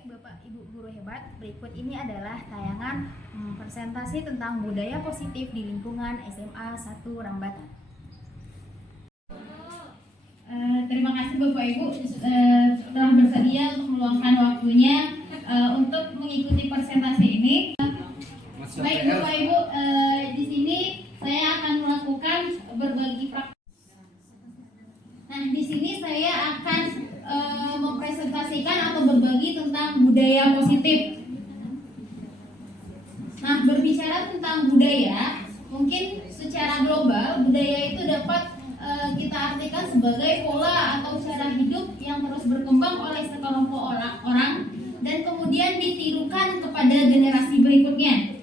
Baik Bapak Ibu guru hebat, berikut ini adalah tayangan presentasi tentang budaya positif di lingkungan SMA 1 Rambatan. Terima kasih Bapak Ibu telah bersedia untuk meluangkan waktunya untuk mengikuti presentasi ini. Baik Bapak Ibu, di sini saya akan melakukan berbagi praktik. Nah, di sini saya akan mempresentasikan atau berbagi tentang budaya positif. Nah, berbicara tentang budaya, mungkin secara global budaya itu dapat kita artikan sebagai pola atau cara hidup yang terus berkembang oleh sekelompok orang dan kemudian ditirukan kepada generasi berikutnya.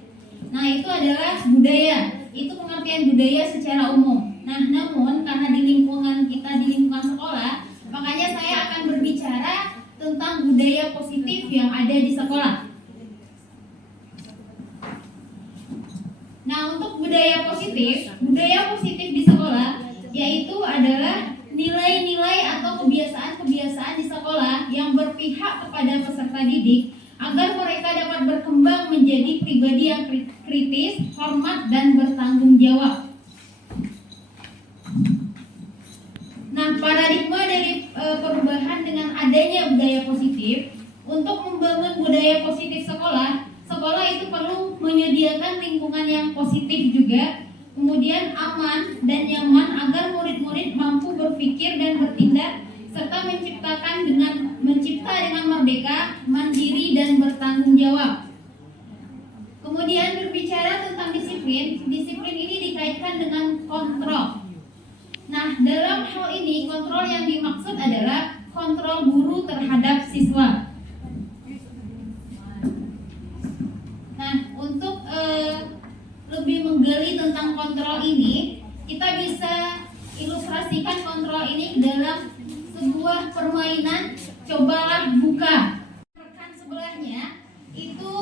Nah, itu adalah budaya. Itu pengertian budaya secara umum. Nah, namun karena di lingkungan kita, di lingkungan sekolah, makanya saya akan berbicara tentang budaya positif yang ada di sekolah. Nah, untuk budaya positif di sekolah yaitu adalah nilai-nilai atau kebiasaan-kebiasaan di sekolah yang berpihak kepada peserta didik agar mereka dapat berkembang menjadi pribadi yang kritis, hormat, dan bertanggung jawab. Nah, paradigma dari perubahan dengan adanya budaya positif, untuk membangun budaya positif sekolah itu perlu menyediakan lingkungan yang positif juga, kemudian aman dan nyaman agar murid-murid mampu berpikir dan bertindak serta mencipta dengan merdeka, mandiri, dan bertanggung jawab. Kemudian berbicara tentang disiplin ini dikaitkan dengan kontrol. Nah, dalam hal ini kontrol yang dimaksud adalah kontrol guru terhadap siswa. Nah, untuk lebih menggali tentang kontrol ini, kita bisa ilustrasikan kontrol ini dalam sebuah permainan cobalah buka. Rekan sebelahnya itu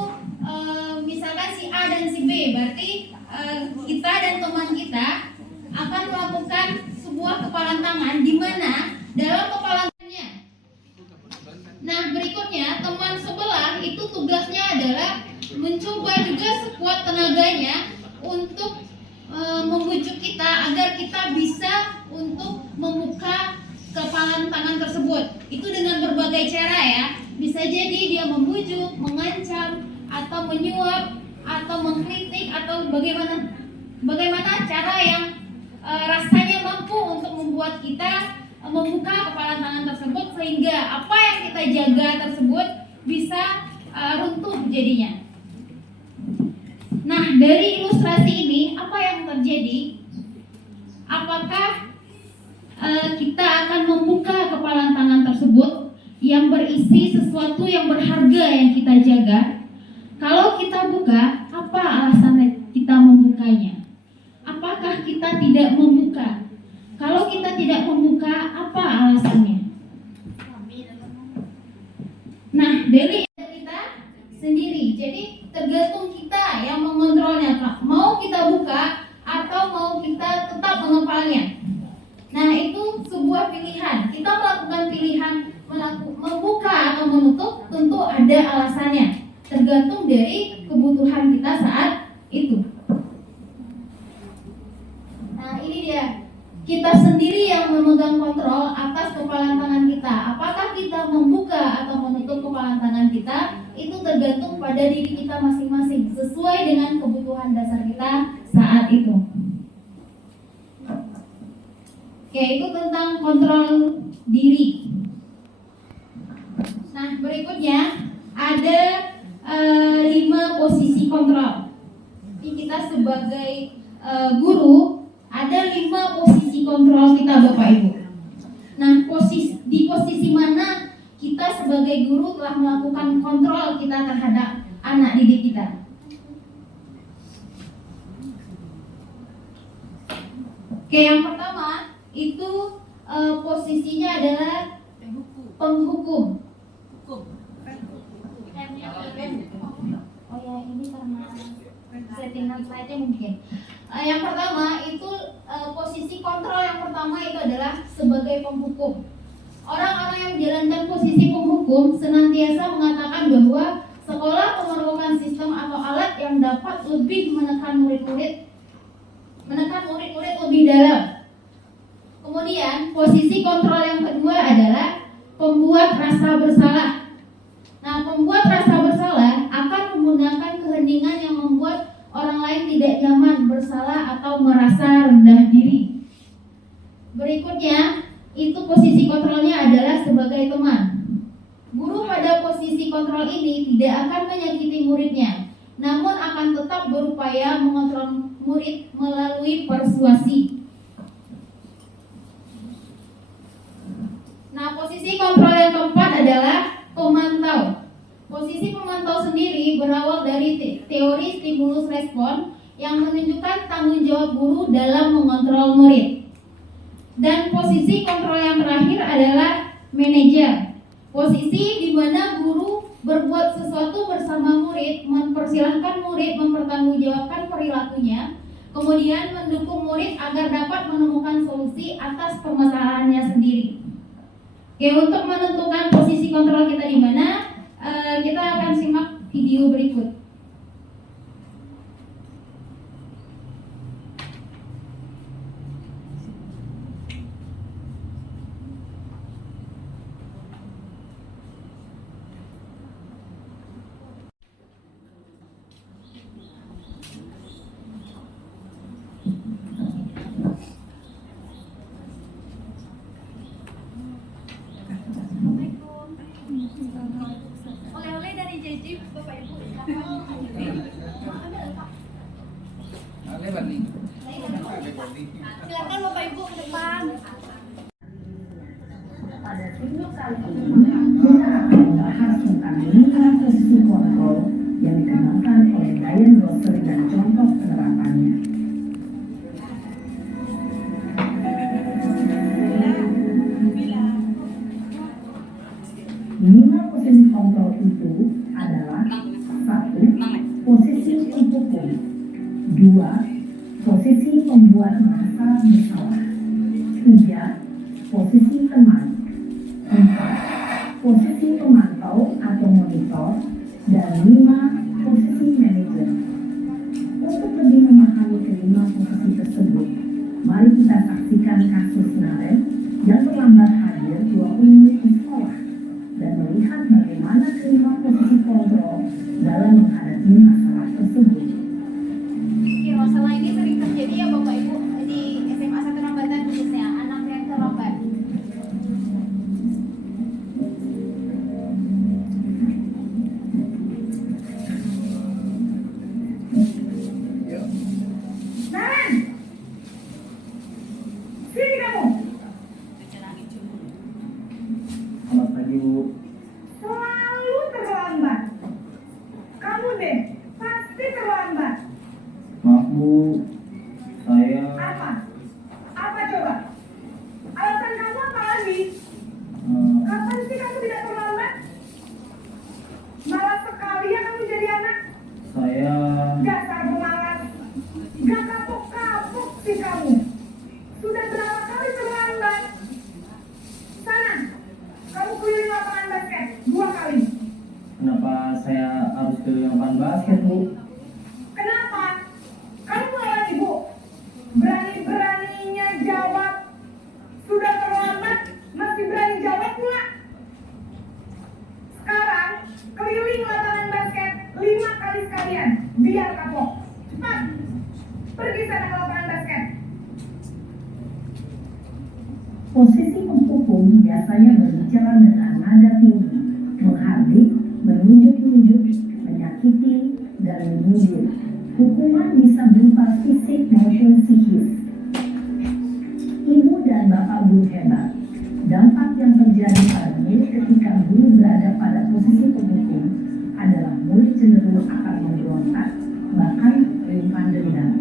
misalkan si A dan si B, berarti kita dan teman kita akan melakukan sebuah kepalan tangan di mana dalam kepalan tangannya. Nah, berikutnya teman sebelah itu tugasnya adalah mencoba juga sekuat tenaganya untuk membujuk kita agar kita bisa untuk membuka kepalan tangan tersebut. Itu dengan berbagai cara ya. Bisa jadi dia membujuk, mengancam, atau menyuap, atau mengkritik, atau bagaimana cara yang rasanya mampu untuk membuat kita membuka kepalan tangan tersebut sehingga apa yang kita jaga tersebut bisa runtuh jadinya. Nah, dari ilustrasi ini apa yang terjadi? Apakah kita akan membuka kepalan tangan tersebut yang berisi sesuatu yang berharga yang kita jaga? Kalau kita buka, apa alasan kita membukanya? Apakah kita tidak membuka? Kalau kita tidak membuka, apa alasannya? Nah, dari kita sendiri. Jadi tergantung kita yang mengontrolnya, Kak. Mau kita buka atau mau kita tetap mengepalnya. Nah, itu sebuah pilihan. Kita melakukan pilihan membuka atau menutup, tentu ada alasannya. Tergantung dari kebutuhan kita saat itu. Nah, ini dia. Kita sendiri yang memegang kontrol atas kepalan tangan kita. Apakah kita membuka atau menutup kepalan tangan kita, itu tergantung pada diri kita masing-masing, sesuai dengan kebutuhan dasar kita saat itu. Oke, itu tentang kontrol diri. Nah, berikutnya ada 5 posisi kontrol. Jadi kita sebagai guru ada 5 posisi kontrol kita, Bapak Ibu. Nah, di posisi mana kita sebagai guru telah melakukan kontrol kita terhadap anak didik kita? Oke, yang pertama itu posisinya adalah penghukum. Oh ya, ini karena settingan slide-nya mungkin. Yang pertama itu posisi kontrol yang pertama itu adalah sebagai penghukum. Orang-orang yang menjalankan posisi penghukum hukum senantiasa mengatakan bahwa sekolah memerlukan sistem atau alat yang dapat lebih menekan murid-murid lebih dalam. Kemudian posisi kontrol yang kedua adalah pembuat rasa bersalah. Nah, pembuat rasa bersalah akan menggunakan keheningan yang membuat orang lain tidak nyaman, bersalah atau merasa rendah diri. Berikutnya, itu posisi kontrolnya adalah sebagai teman. Guru pada posisi kontrol ini tidak akan menyakiti muridnya, namun akan tetap berupaya mengontrol murid melalui persuasi. Nah, posisi kontrol yang keempat adalah pemantau. Posisi pemantau sendiri berawal dari teori stimulus respon yang menunjukkan tanggung jawab guru dalam mengontrol murid. Dan posisi kontrol yang terakhir adalah manajer. Posisi di mana guru berbuat sesuatu bersama murid, mempersilahkan murid mempertanggungjawabkan perilakunya, kemudian mendukung murid agar dapat menemukan solusi atas permasalahannya sendiri. Oke, untuk menentukan posisi kontrol kita di mana, kita akan simak video berikut. Oleh-oleh dari Jejib, Bapak Ibu. Silakan Bapak Ibu ke depan. Pada video kali ini, kita akan membahas tentang 5 posisi kontrol yang dikembangkan oleh Diane Grosser dan contoh penerapannya. 5 posisi kontrol itu adalah 1. Posisi penghukum, 2. Posisi pembuat merasa bersalah, 3. Posisi teman, 4. Posisi pemantau atau monitor, dan 5. Posisi manajer. Untuk lebih memahami kelima posisi tersebut, mari kita saksikan kasus Naren yang terlambat hadir 20 menit di sekolah dan melihat bagaimana kelima posisi kontrol dalam menghadapi masalah tersebut. Oke, masalah ini sering terjadi ya Bapak Ibu di SMA 1 Rambatan khususnya anak yang terlambat. Naren! Sini kamu! Selamat pagi, Bu. Selalu terlambat. Kamu deh, pasti terlambat. Maaf, Bu. Saya Apa? Apa coba? Alasan kamu apa lagi? Kapan sih kamu tidak terlambat? Malas sekali ya kamu jadi anak. saya Dasar pemalas. Gak kapok-kapok sih kamu. Sudah berapa kali terlambat? Sana, kamu keliling lapangan basket 2 kali. kenapa saya harus ke lapangan basket, Bu? Kenapa? Kamu melawan ibu. Berani-beraninya jawab. Sudah terlambat, masih berani jawab pula. Sekarang, keliling lapangan basket 5 kali sekalian. Biar kapok. Cepat. Pergi sana ke lapangan basket. Posisi penghukum biasanya berbicara dengan nada tinggi, menghardik, menunjuk-nunjuk, menyakiti, dan menyindir. Hukuman bisa berupa fisik maupun psikis. Ibu dan bapak guru hebat. Dampak yang terjadi pada murid ketika guru berada pada posisi penghukum adalah murid cenderung akan memberontak, bahkan menyimpan dendam.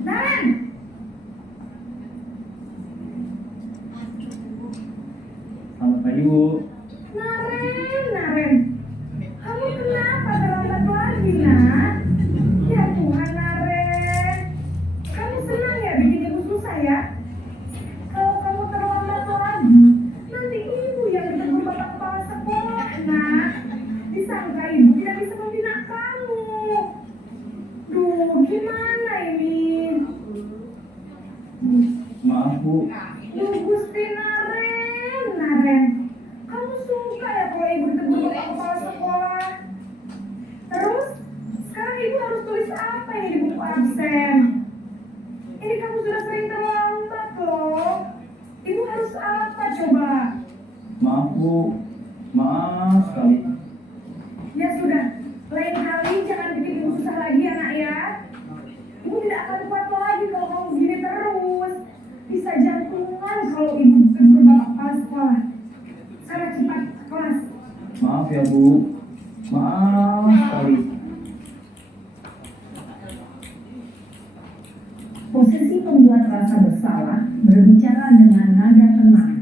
Naren! Selamat pagi, Bu. Naren, kamu kenapa terlambat lagi, nak? Ya Tuhan, Naren. Kamu senang ya bikin ibu susah ya? Kalau kamu terlambat lagi, nanti ibu yang ditegur bapak kepala sekolah, nak. Disangka ibu tidak bisa membina kamu. Duh, gimana ini? Maaf, Bu. Duh, Gusti Naren. Kamu suka ya kalau ibu ditegur bapak kepala sekolah? Terus, sekarang ibu harus tulis apa ini di buku absen? Ini kamu sudah sering terlambat loh. Ibu harus apa coba? Maaf, Bu. Maaf sekali. Ya sudah, lain kali jangan bikin ibu susah lagi ya nak ya. Ibu tidak akan kuat lagi kalau kamu begini terus. Bisa jantungan kalau ibu ditegur bapak kepala sekolah. Sana cepat ke kelas. Maaf ya, Bu. Maaf sekali. Posisi pembuat rasa bersalah berbicara dengan nada tenang,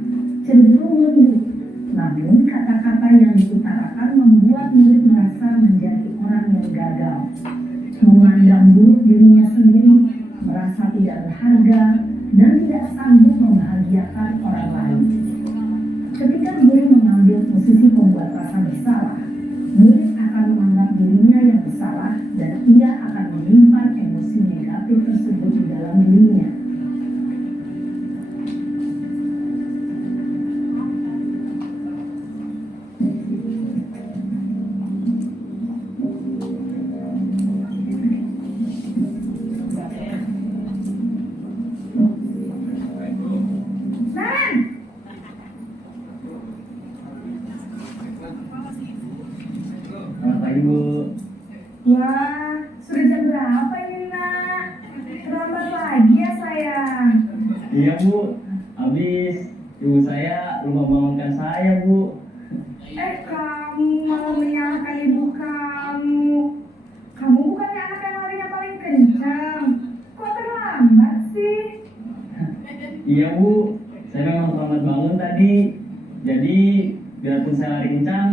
cenderung lembut. Namun kata-kata yang diutarakan membuat murid merasa menjadi orang yang gagal, memandang buruk dirinya sendiri, merasa tidak berharga, dan tidak sanggup membahagiakan orang lain. Ketika guru mengambil posisi pembuat rasa bersalah, murid akan menganggap dirinya yang bersalah dan ia akan menyimpan emosi negatif tersebut di dalam dirinya. Selamat pagi, Bu. Wah, sudah jam berapa ini nak? Terlambat lagi ya sayang. Iya, Bu. Habis ibu saya lupa bangunkan saya, Bu. Kamu mau menyalahkan ibu kamu. Kamu bukannya anak yang larinya paling kencang. Kok terlambat sih? Iya, Bu. Saya memang selamat bangun tadi. Jadi, biarpun saya lari kencang,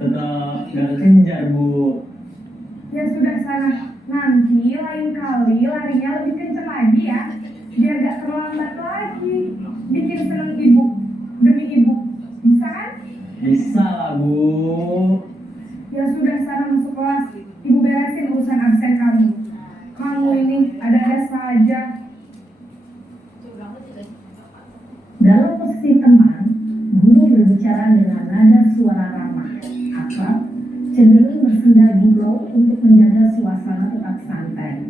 tetap nggak kekejar, Bu. Ya sudah sana. Nanti lain kali larinya lebih kencang lagi ya. Biar gak terlambat lagi. Bikin seneng ibu. Demi ibu. Bisa kan? Bisa lah, Bu. Ya sudah sana masuk kelas. Ibu beresin urusan absen kamu. Kamu ini ada-ada saja. Dalam posisi teman, guru berbicara dengan nada suara ramah, akrab, cenderung bersenda gurau untuk menjaga suasana tetap santai.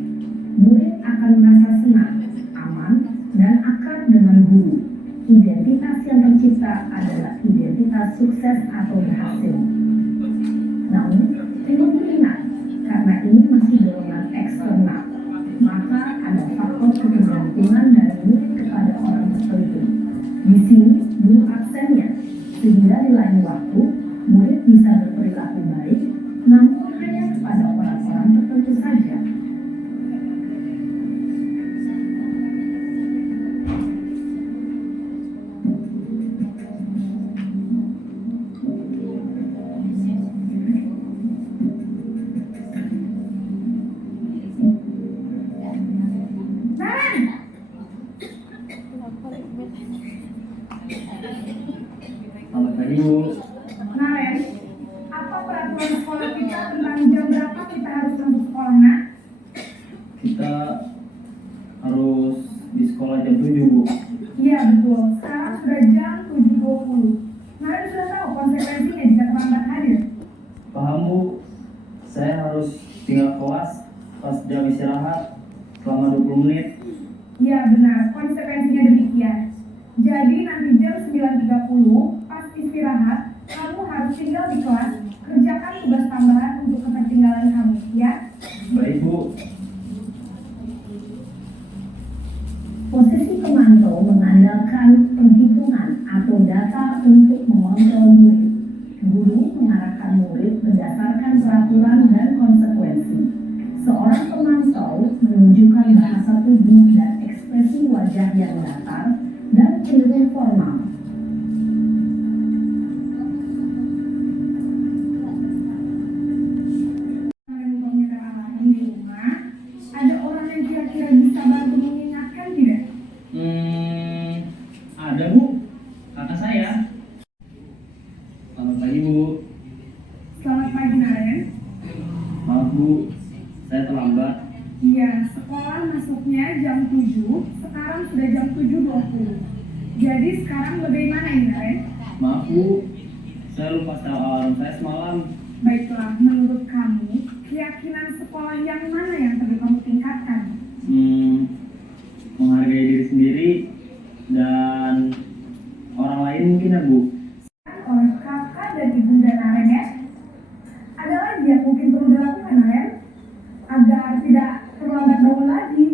Murid akan merasa senang, aman, dan akrab dengan guru. Identitas yang tercipta adalah identitas sukses atau berhasil. Namun, perlu diingat, karena ini masih dorongan eksternal, maka ada faktor ketergantungan dari murid kepada orang tertentu. Di sini, guru absennya, sehingga di lain waktu, murid bisa berperilaku baik, namun hanya kepada orang-orang tertentu saja. Selamat pagi, Bu. Naren, apa peraturan sekolah kita tentang jam berapa kita harus masuk sekolah, nak? Kita harus di sekolah jam 7, Bu. Iya betul, sekarang sudah jam 7.20. Naren sudah tahu konsekuensinya jika terlambat hadir. Paham, Bu. Saya harus tinggal kelas pas jam istirahat selama 20 menit. Iya benar, konsekuensinya demikian. Jadi nanti jam 9.30 pas istirahat, kamu harus tinggal di kelas, kerjakan tugas tambahan untuk ketertinggalan kamu, ya? Baik, Bu. Posisi pemantau mengandalkan penghitungan atau data untuk mengontrol murid. Guru mengarahkan murid berdasarkan peraturan dan konsekuensi. Seorang pemantau menunjukkan bahasa tubuh dan ekspresi wajah yang datar dan cenderung formal. 7, sekarang sudah jam 7.20. Jadi sekarang bagaimana ini, Naren? Maaf Bu, saya lupa setel alarm saya semalam. Baiklah, menurut kamu, keyakinan sekolah yang mana yang perlu kamu tingkatkan? Menghargai diri sendiri dan orang lain mungkin ya Bu. Oleh kakak dan ibunda Naren ya. Ada lagi yang mungkin perlu dilakukan, Naren? Agar tidak terlambat bangun lagi.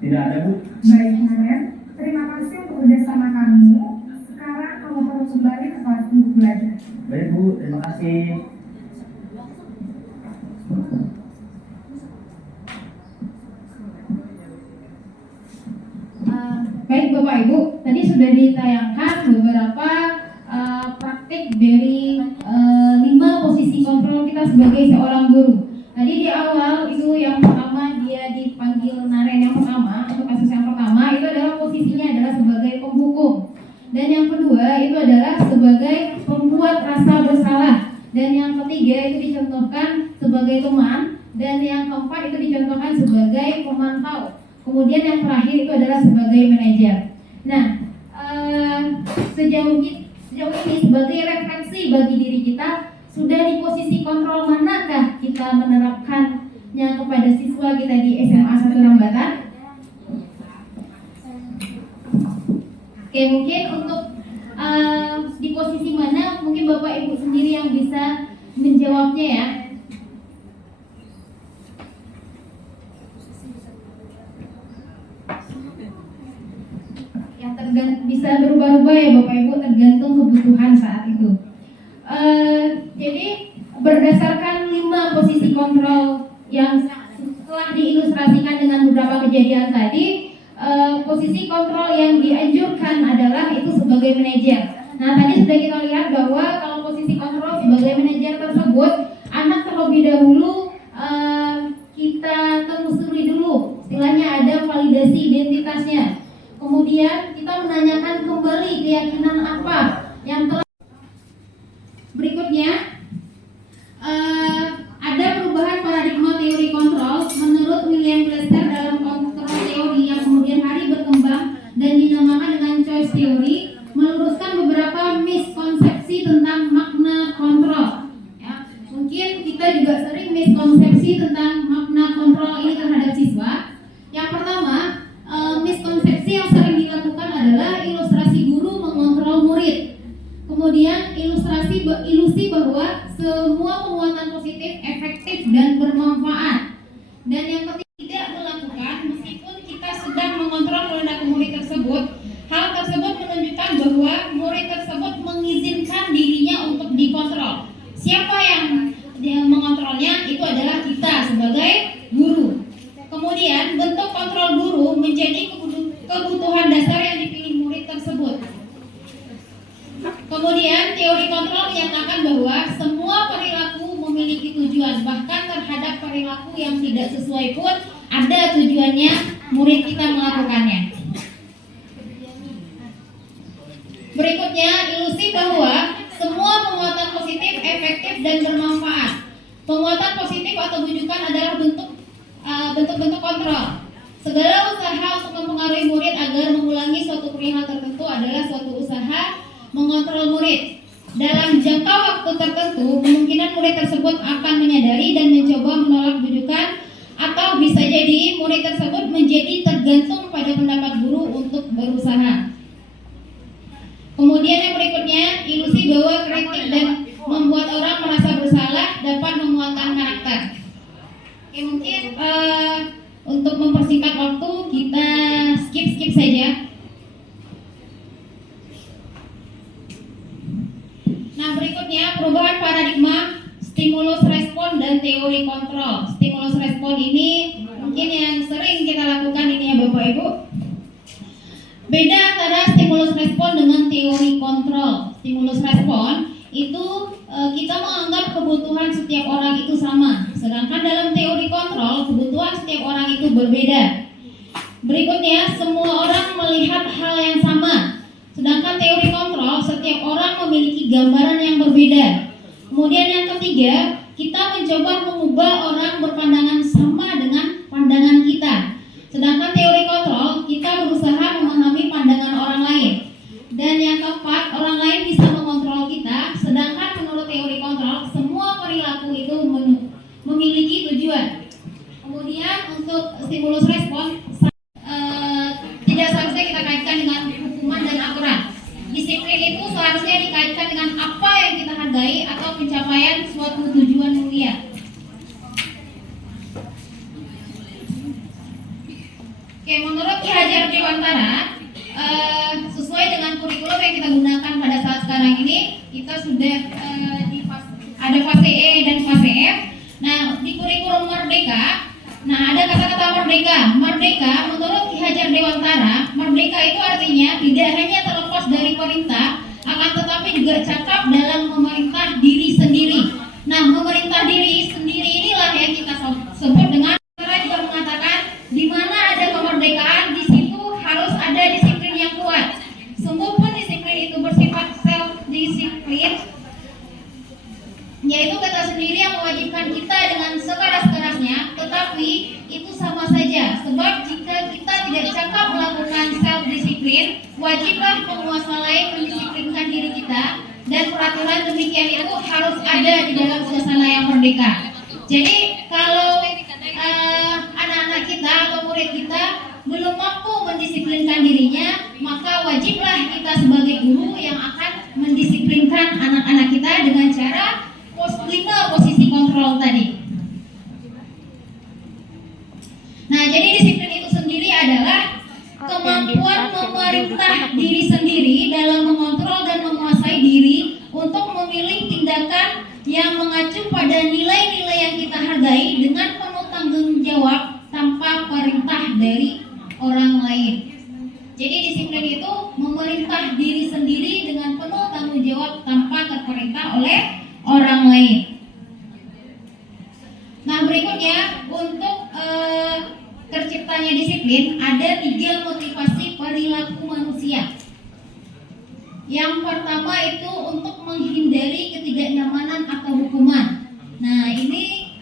Tidak ada Bu. Baik, Naren. Terima kasih untuk kerjasama kamu. Sekarang kamu perlu kembali ke kelas untuk belajar. Baik Bu, terima kasih. Baik Bapak Ibu, tadi sudah ditayangkan beberapa praktik dari 5 posisi kontrol kita sebagai seorang guru. Tadi di awal itu yang pertama dia dipanggil Naren yang pertama, untuk kasus yang pertama itu adalah posisinya adalah sebagai penghukum. Dan yang kedua itu adalah sebagai pembuat rasa bersalah. Dan yang ketiga itu dicontohkan sebagai teman. Dan yang keempat itu dicontohkan sebagai pemantau. Kemudian yang terakhir itu adalah sebagai manajer. Nah, sejauh ini sebagai refleksi bagi diri kita, sudah di posisi kontrol manakah kita menerapkannya kepada siswa kita di SMA 1 Rambatan? Oke, mungkin untuk di posisi mana mungkin Bapak Ibu sendiri yang bisa menjawabnya ya. Bisa berubah-ubah ya Bapak Ibu, tergantung kebutuhan saat itu. Jadi berdasarkan 5 posisi kontrol yang telah diilustrasikan dengan beberapa kejadian tadi, posisi kontrol yang dianjurkan adalah itu sebagai manajer. Nah, tadi sudah kita lihat bahwa kalau posisi kontrol sebagai manajer tersebut, anak terlebih dahulu kita telusuri dulu, istilahnya ada validasi identitasnya. Kemudian kita menanyakan kembali keyakinan apa yang telah. Berikutnya ada perubahan paradigma teori kontrol menurut William Glasser dalam kontrol teori yang kemudian hari berkembang dan dinamakan dengan choice theory, meluruskan beberapa miskonsepsi tentang makna kontrol. Ya, mungkin kita juga sering miskonsepsi tentang makna kontrol ini terhadap siswa. Yang pertama, miskonsepsi yang sering dilakukan adalah ilustrasi guru mengontrol murid. Kemudian ilusi bahwa semua penguatan positif efektif dan bermanfaat. Dan yang ketiga, tidak melakukan meskipun kita sedang mengontrol perilaku murid tersebut. Hal tersebut menunjukkan bahwa murid tersebut mengizinkan dirinya untuk dikontrol. Siapa yang mengontrolnya? Itu adalah kita sebagai guru. Kemudian bentuk kontrol guru menjadi kebutuhan dasar yang dipilih murid tersebut. Kemudian teori kontrol menyatakan bahwa semua perilaku memiliki tujuan, bahkan terhadap perilaku yang tidak sesuai pun ada tujuannya murid kita melakukannya. Berikutnya, ilusi bahwa semua penguatan positif efektif dan bermanfaat. Penguatan positif atau bujukan adalah bentuk-bentuk kontrol. Segala usaha untuk mempengaruhi murid agar mengulangi suatu perihal tertentu adalah suatu usaha mengontrol murid. Dalam jangka waktu tertentu, kemungkinan murid tersebut akan menyadari dan mencoba menolak bujukan, atau bisa jadi murid tersebut menjadi tergantung pada pendapat guru untuk berusaha. Kemudian yang berikutnya, ilusi bahwa kritik dan membuat orang merasa bersalah dapat menguatkan karakter. Oke, mungkin untuk mempersingkat waktu kita skip saja. Nah, berikutnya perubahan paradigma stimulus respon dan teori kontrol. Stimulus respon ini mungkin yang sering kita lakukan ini ya Bapak Ibu. Beda antara stimulus respon dengan teori kontrol. Stimulus respon itu kita menganggap kebutuhan setiap orang itu sama. Sedangkan dalam teori kontrol, kebutuhan setiap orang itu berbeda. Berikutnya, semua orang melihat hal yang sama. Sedangkan teori kontrol, setiap orang memiliki gambaran yang berbeda. Kemudian yang ketiga, kita mencoba mengubah orang berpandangan sama dengan pandangan kita. Sedangkan teori kontrol, dikaitkan dengan apa yang kita hargai atau pencapaian suatu tujuan mulia. Oke, menurut Ki Hajar Dewantara, sesuai dengan kurikulum yang kita gunakan pada saat sekarang ini, kita sudah ada fase E dan fase F. Nah, di kurikulum Merdeka, nah ada kata-kata merdeka. Merdeka, menurut Ki Hajar Dewantara, merdeka itu artinya tidak hanya terlepas dari perintah, akan tetapi juga cakap dalam memerintah diri sendiri. Nah, memerintah diri sendiri inilah yang kita sebut dengan, juga mengatakan di mana ada kemerdekaan, di situ harus ada disiplin yang kuat. Sungguh pun disiplin itu bersifat self-disiplin, yaitu kata sendiri yang mewajibkan kita dengan sekeras-kerasnya, tetapi itu sama saja. Sebab jika kita tidak cakap melakukan self-disiplin, wajiblah penguasa lain mendisiplinkan diri kita, dan peraturan demikian itu harus ada di dalam suasana yang merdeka. Jadi kalau anak-anak kita atau murid kita belum mampu mendisiplinkan dirinya, maka wajiblah kita sebagai guru yang akan mendisiplinkan anak-anak kita dengan cara 5 posisi kontrol tadi. Nah, jadi disiplin itu sendiri adalah kemampuan memerintah diri sendiri dalam mengontrol dan menguasai diri untuk memilih tindakan yang mengacu pada nilai-nilai yang kita hargai dengan penuh tanggung jawab tanpa perintah dari orang lain. Jadi disiplin itu memerintah diri sendiri dengan penuh tanggung jawab tanpa terperintah oleh orang lain. Nah, berikutnya untuk terciptanya disiplin ada 3 motivasi perilaku manusia. Yang pertama itu untuk menghindari ketidaknyamanan atau hukuman. Nah, ini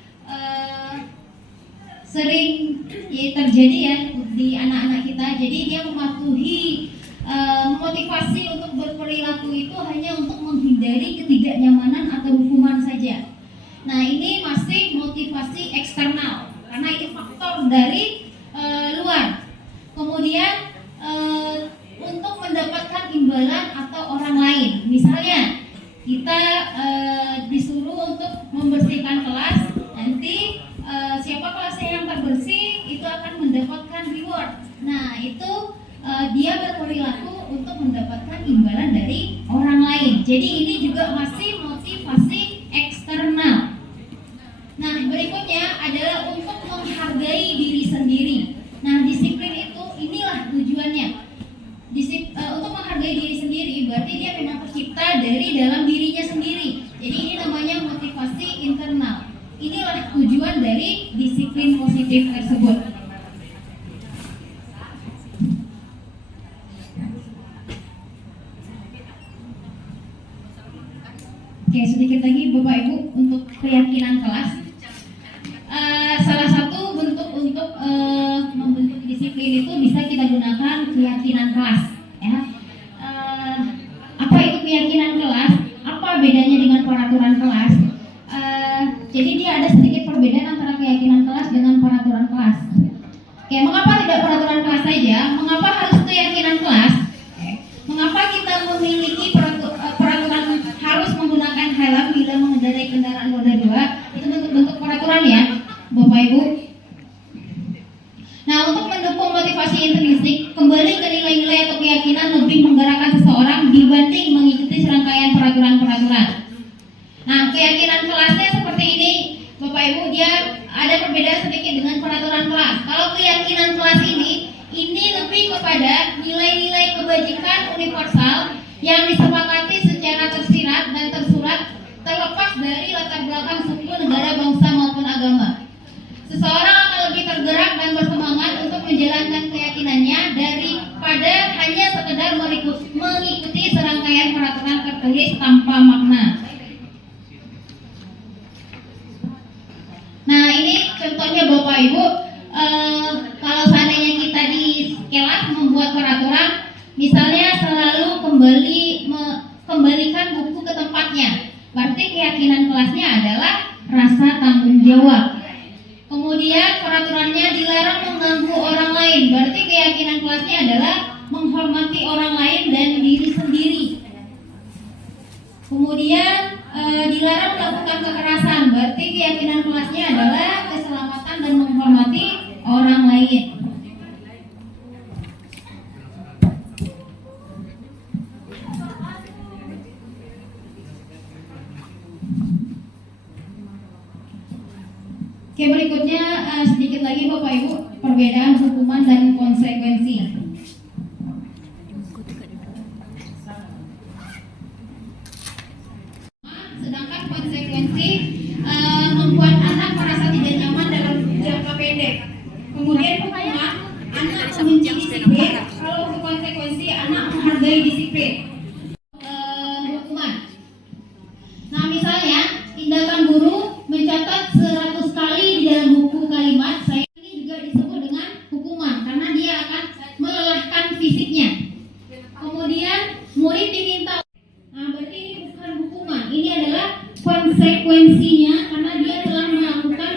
sering terjadi ya di anak-anak kita. Jadi dia mematuhi motivasi untuk berperilaku itu hanya untuk menghindari ketidaknyamanan atau hukuman saja. Nah, ini masih motivasi eksternal karena ini faktor dari luar. Kemudian untuk mendapatkan imbalan atau orang lain, misalnya kita disuruh untuk membersihkan kelas, nanti siapa kelasnya yang terbersih itu akan mendapatkan reward. Nah, itu dia berperilaku untuk mendapatkan imbalan dari orang lain. Jadi ini juga masih motivasi eksternal. Nah, berikutnya adalah untuk menghargai diri sendiri. Nah, disiplin itu inilah tujuannya. Untuk menghargai diri sendiri berarti dia memang tercipta dari dalam dirinya sendiri. Jadi ini namanya motivasi internal. Inilah tujuan dari disiplin positif tersebut. Oke, sedikit lagi Bapak Ibu untuk keyakinan kelas. Salah satu bentuk untuk membentuk disiplin itu bisa kita gunakan keyakinan kelas. Ya. Apa itu keyakinan kelas? Apa bedanya dengan peraturan kelas? Jadi dia ada sedikit perbedaan antara keyakinan kelas dengan peraturan kelas. Oke, mengapa tidak peraturan kelas saja? Mengapa harus keyakinan kelas? Mengapa kita memiliki peraturan harus menggunakan helm bila mengendarai kendaraan roda 2? Itu bentuk-bentuk peraturan ya, Bapak Ibu. Nah, untuk mendukung motivasi intrinsik, kembali ke nilai-nilai atau keyakinan lebih menggerakkan seseorang dibanding mengikuti serangkaian peraturan-peraturan. Nah, keyakinan kelasnya seperti ini, Bapak Ibu, dia ada perbedaan sedikit dengan peraturan kelas. Kalau keyakinan kelas ini lebih kepada nilai-nilai kebajikan universal yang disepakati secara tersirat dan tersurat terlepas dari latar belakang suku, negara, bangsa maupun agama. Seseorang akan lebih tergerak dan bersemangat untuk menjalankan keyakinannya daripada hanya sekedar mengikuti serangkaian peraturan tertulis tanpa makna. Nah, ini contohnya Bapak Ibu, kalau seandainya kita di kelas membuat peraturan, misalnya selalu kembalikan buku ke tempatnya, berarti keyakinan kelasnya adalah rasa tanggung jawab. Kemudian peraturannya dilarang mengganggu orang lain, berarti keyakinan kelasnya adalah menghormati orang lain dan diri sendiri. Kemudian dilarang melakukan kekerasan. Berarti keyakinan kelasnya adalah keselamatan dan menghormati orang lain. Oke, berikutnya sedikit lagi Bapak Ibu, perbedaan hukuman dan konsekuensi. Sedangkan konsekuensi membuat anak merasa tidak nyaman dalam jangka pendek. Kemudian hukuman, anak membenci disiplin. Kalau untuk konsekuensi, anak menghargai disiplin. Hukuman. Nah, misalnya tindakan guru mencatat 100 kali di dalam buku kalimat, saya ini juga disebut dengan hukuman karena dia akan melelahkan fisiknya. Kemudian murid diminta. Nah, berarti ini bukan hukuman, ini adalah konsekuensinya karena dia telah melakukan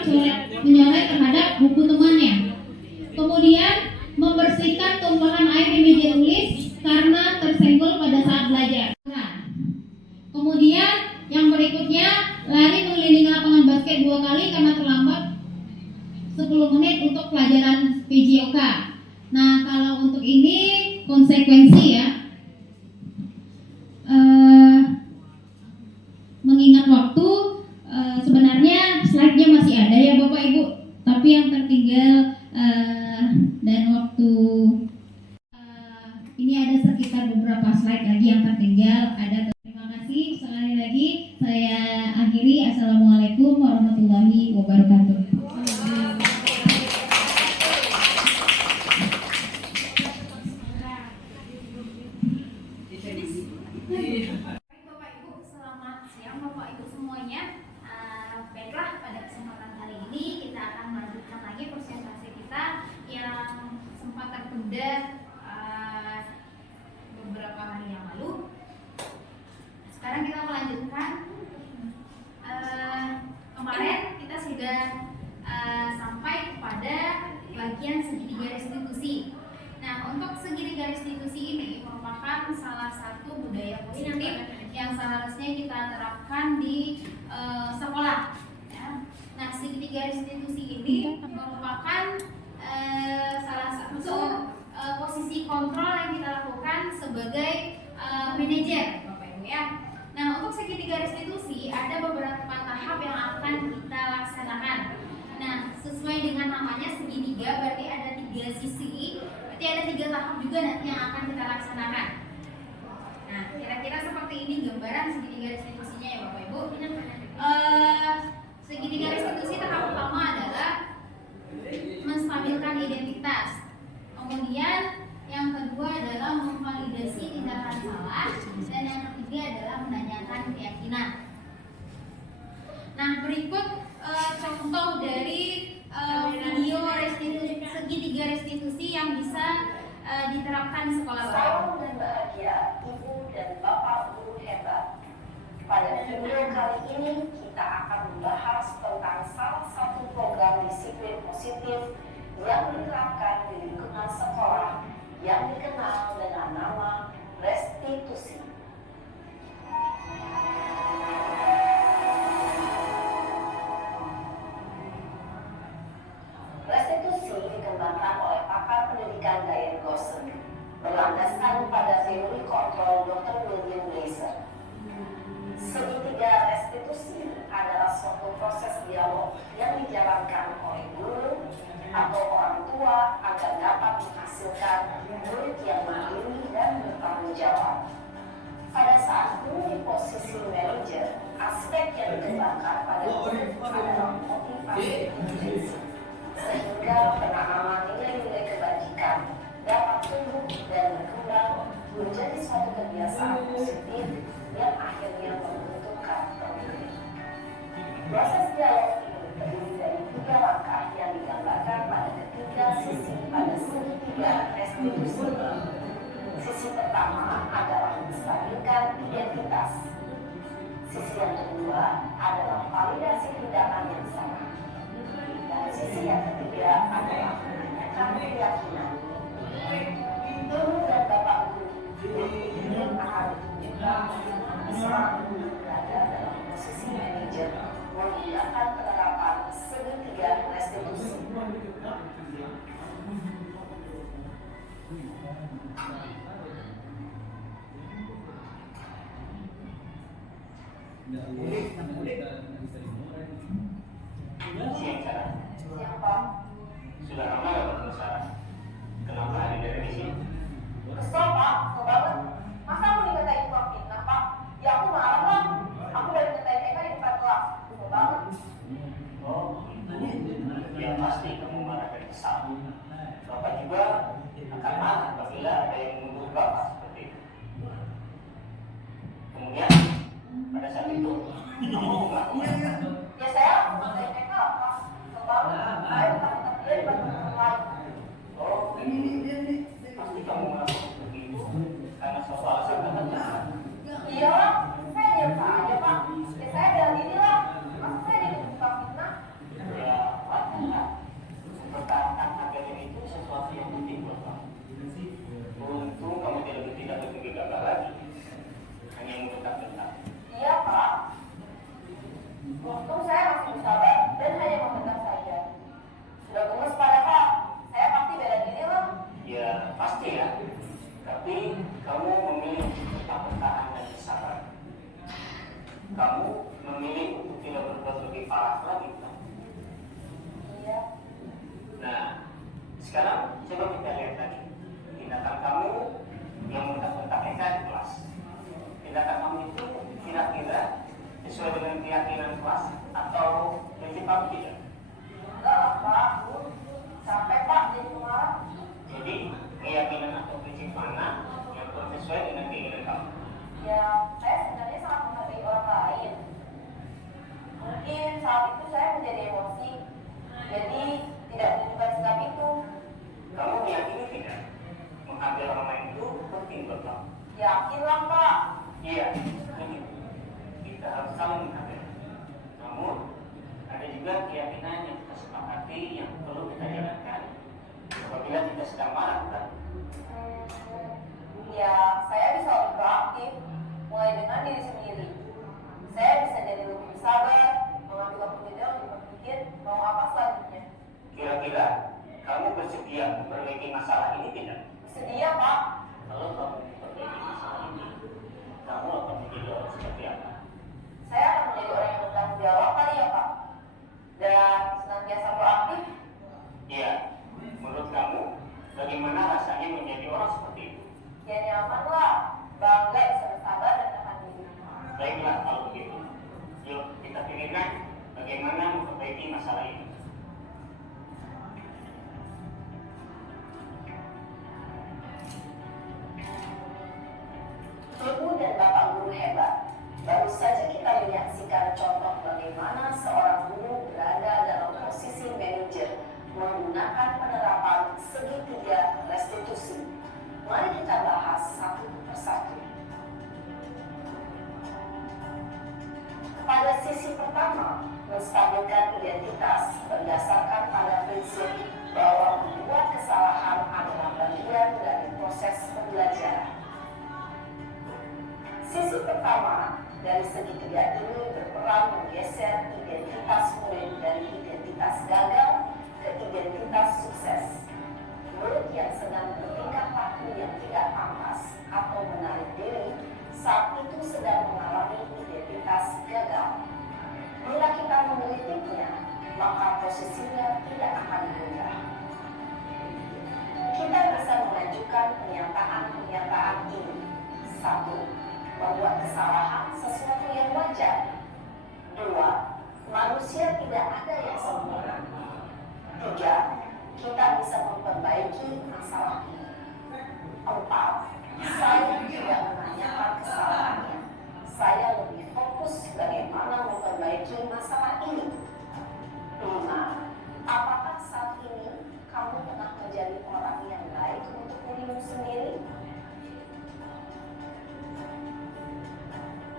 menyoret terhadap buku temannya. Kemudian membersihkan tumpahan air di meja tulis karena tersenggol pada saat belajar. Kemudian yang berikutnya lari mengelilingi lapangan basket 2 kali karena terlambat 10 menit untuk pelajaran PJOK. Nah, kalau untuk ini konsekuensi ya. Mengingat waktu, sebenarnya slide-nya masih ada ya Bapak Ibu, tapi yang tertinggal dan waktu ini ada sekitar beberapa slide lagi yang tertinggal. Terima kasih sekali lagi, saya akhiri. Assalamualaikum warahmatullahi wabarakatuh. Baiklah, pada kesempatan kali ini kita akan melanjutkan lagi presentasi kita yang sempat tertunda beberapa hari yang lalu. Sekarang kita melanjutkan. Kemarin kita sudah sampai kepada bagian segitiga restitusi. Nah, untuk segitiga restitusi ini merupakan salah satu budaya positif yang seharusnya kita terapkan di sekolah. Ya. Nah, segitiga restitusi ini merupakan salah satu posisi kontrol yang kita lakukan sebagai manajer, Bapak Ibu ya. Nah, untuk segitiga restitusi ada beberapa tahap yang akan kita laksanakan. Nah, sesuai dengan namanya segitiga berarti ada 3 sisi, berarti ada 3 tahap juga nanti yang akan kita laksanakan. Nah, kira-kira seperti ini gambaran segitiga restitusinya ya Bapak Ibu. Segitiga restitusi tahap pertama adalah menstabilkan identitas. Kemudian yang kedua adalah memvalidasi tindakan salah, dan yang ketiga adalah menanyakan keyakinan. Nah, berikut contoh dari video restitusi, segitiga restitusi yang bisa diterapkan di sekolah. Salam dan bahagia Ibu dan Bapak Guru hebat. Pada video kali ini kita akan membahas tentang salah satu program disiplin positif yang diterapkan di lingkungan sekolah yang dikenal dengan nama restitusi. Restitusi dikembangkan oleh pakar pendidikan Diane Gorsuch, berlandaskan pada teori kontrol Dr. William Glaser. Segitiga restitusi adalah suatu proses dialog yang dijalankan oleh guru atau orang tua agar dapat menghasilkan murid yang mandiri dan bertanggung jawab. Pada saat guru di posisi manajer, aspek yang dikembangkan pada murid adalah motivasi intrinsi, sehingga penanaman nilai-nilai kebajikan dapat tumbuh dan berkembang menjadi suatu kebiasaan positif yang akhirnya membentuk karakter murid. Proses dialog ini terdiri dari 3 langkah yang digambarkan pada ketiga sisi pada segitiga restitusi. Sisi pertama adalah menstabilkan identitas. Sisi yang kedua adalah validasi tindakan yang salah. Dan sisi yang ketiga adalah menanyakan keyakinan. Ibu dan Bapak Guru yang akan juga bisa segitiga restitusi. Siang, Pak. Sudah lama gak ketemu Sarah? Kenapa ada dari di sini? Kesel, Pak. Kesel banget. Masa aku dikatain tukang fitnah, Pak? Ya aku marah lah. Aku dari ngetain Eka di depan kelas. Kesel banget. Oh, gitu. Ya pasti kamu marah dan kesal. Bapak juga akan marah apabila ada yang menuduh Bapak seperti itu. Kemudian, pada saat itu, kamu melakukan apa? Ya saya ngetain Eka, Pak. Kesel banget. Saya bukan dia di depan teman lain. Oh, pasti kamu melakukan begitu karena suatu alasan tertentu. Iya lah. Saya diam saja, Pak. Ya saya bela diri lah. Masa saya dituduh tukang fitnah? Ya, wajar. Mempertahankan agama itu sesuatu yang penting buat kamu. Untung kamu tidak berpikir gagal lagi, hanya membentak-bentak. Iya, Pak. Untung saya masih bersabar dan hanya membentak saja. Sudah gemes pada Pak. Saya pasti bela diri lah. Ya pasti ya. Tapi kamu memilih untuk tetap bertahan dan bersabar. Kamu memilih untuk tidak berbuat lebih parah lagi. Iya. Nah, sekarang coba kita lihat lagi tindakan kamu yang membentak-bentak Eka di kelas. Tindakan kamu itu kira-kira sesuai dengan keyakinan kelas atau prinsip kamu tidak? Enggak lah, Pak. Sampai Pak jadi marah. Jadi keyakinan atau prinsip mana yang kurang sesuai dengan keinginan kamu? Ya, saya sebenarnya sangat menghargai orang lain. Mungkin saat itu saya menjadi emosi. Jadi tidak menunjukkan sikap itu. Kamu meyakini tidak menghargai orang lain itu penting buat kamu? Yakinlah, Pak. Iya, begitu. Kita harus saling menghargai. Namun ada juga keyakinan yang kita sepakati yang perlu kita jalankan apabila kita sedang marah, bukan? Ya, saya bisa lebih proaktif, mulai dengan diri sendiri. Saya bisa jadi lebih bersabar, mengambil waktu jeda untuk berpikir mau apa selanjutnya. Kira-kira kamu bersedia memperbaiki masalah ini tidak? Sedia, Pak. Kalau kamu memperbaiki masalah ini, kamu akan menjadi orang seperti apa? Saya akan menjadi orang yang bertanggung jawab kali ya, Pak. Dan senantiasa proaktif. Iya, menurut kamu bagaimana rasanya menjadi orang seperti itu? Ya nyaman lah, bangga bisa bersabar dan tahan diri. Baiklah kalau begitu. Yuk kita pikirkan bagaimana memperbaiki masalah ini. Ibu dan Bapak guru hebat. Baru saja kita menyaksikan contoh bagaimana seorang guru berada dalam posisi manajer menggunakan penerapan segitiga restitusi. Mari kita bahas satu persatu. Pada sisi pertama, menstabilkan identitas berdasarkan pada prinsip bahwa membuat kesalahan adalah bagian dari proses pembelajaran. Sisi pertama dari segitiga ini berperan menggeser identitas murid dari identitas gagal ke identitas sukses. Murid yang sedang bertingkah laku yang tidak pantas atau menarik diri saat itu sedang mengalami identitas gagal. Bila kita mengkritiknya, maka posisinya tidak akan mudah. Kita bisa mengajukan pernyataan-pernyataan ini. 1. Membuat kesalahan sesuatu yang wajar. 2. Manusia tidak ada yang sempurna. 3. Kita bisa memperbaiki masalah ini. 4. Saya tidak menanyakan kesalahannya. Saya lebih fokus bagaimana memperbaiki masalah ini. 5. Apakah saat ini kamu tengah menjadi orang yang baik untuk dirimu sendiri?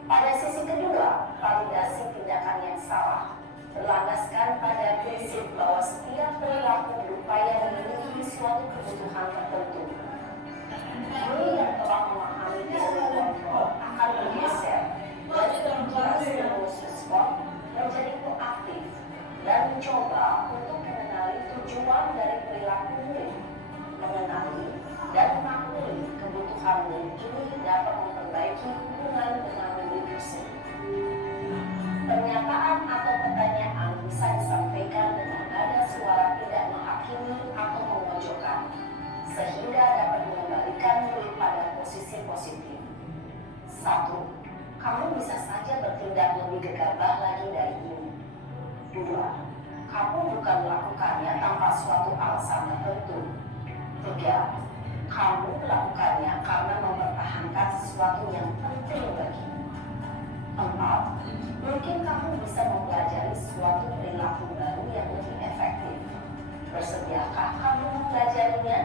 Pada sisi kedua, validasi tindakan yang salah berlandaskan pada prinsip bahwa setiap perilaku berupaya memenuhi suatu kebutuhan tertentu. Guru yang telah memahami teori kontrol akan bergeser dari berbicara stimulus respon menjadi proaktif dan mencoba kamu bisa saja bertindak lebih gegabah lagi dari ini. 2. Kamu bukan melakukannya tanpa suatu alasan tertentu. 3. Kamu melakukannya karena mempertahankan sesuatu yang penting bagimu. 4. Mungkin kamu bisa mempelajari suatu perilaku baru yang lebih efektif. Bersediakah kamu mempelajarinya?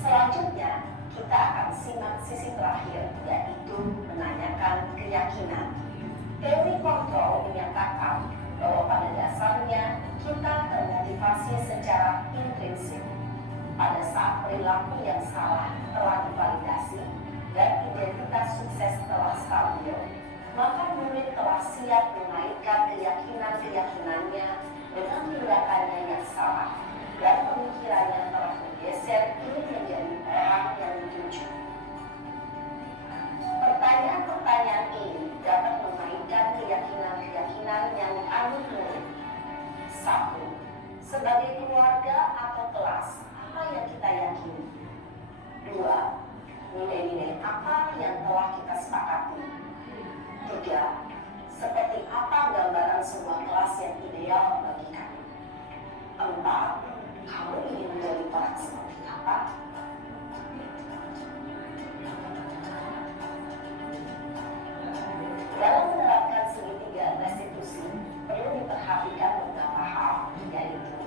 Selanjutnya, kita akan simak sisi terakhir, yaitu menanyakan keyakinan. Teori kontrol menyatakan bahwa pada dasarnya kita termotivasi secara intrinsik. Pada saat perilaku yang salah telah divalidasi dan identitas sukses telah stabil, maka murid telah siap menaikkan keyakinan-keyakinannya dengan tindakannya yang salah dan pemikirannya telah bergeser ingin menjadi orang yang dituju. Pertanyaan-pertanyaan ini dapat menaikkan keyakinan-keyakinan yang dianut murid. 1. Sebagai keluarga atau kelas, apa yang kita yakini? 2. Nilai-nilai apa yang telah kita sepakati? 3. Seperti apa gambaran sebuah kelas yang ideal bagi kami? 4. Kamu ingin menjadi orang seperti apa? Dalam menerapkan segitiga restitusi, perlu diperhatikan beberapa hal, yaitu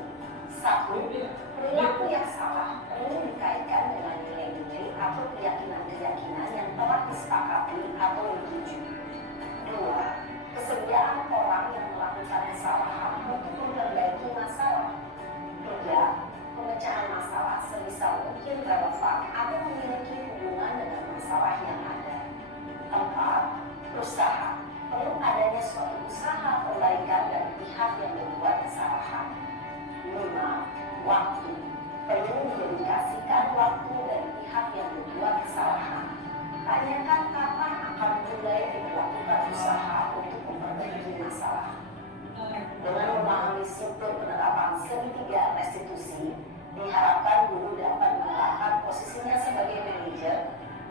1. Perilaku yang salah perlu dikaitkan dengan nilai-nilai atau keyakinan-keyakinan yang telah disepakati atau dituju. 2. Kesediaan orang yang melakukan kesalahan untuk memperbaiki masalah. 3. Pemecahan masalah sebisa mungkin relevan atau memiliki hubungan dengan masalah yang ada. 4. Usaha. Perlu adanya suatu usaha perbaikan dari pihak yang membuat kesalahan. 5. Waktu. Perlu didedikasikan waktu dari pihak yang membuat kesalahan. Tanyakan kapan akan mulai dilakukan usaha untuk memperbaiki masalah. Dengan memahami struktur penerapan segitiga restitusi, diharapkan guru dapat menempatkan posisinya sebagai manajer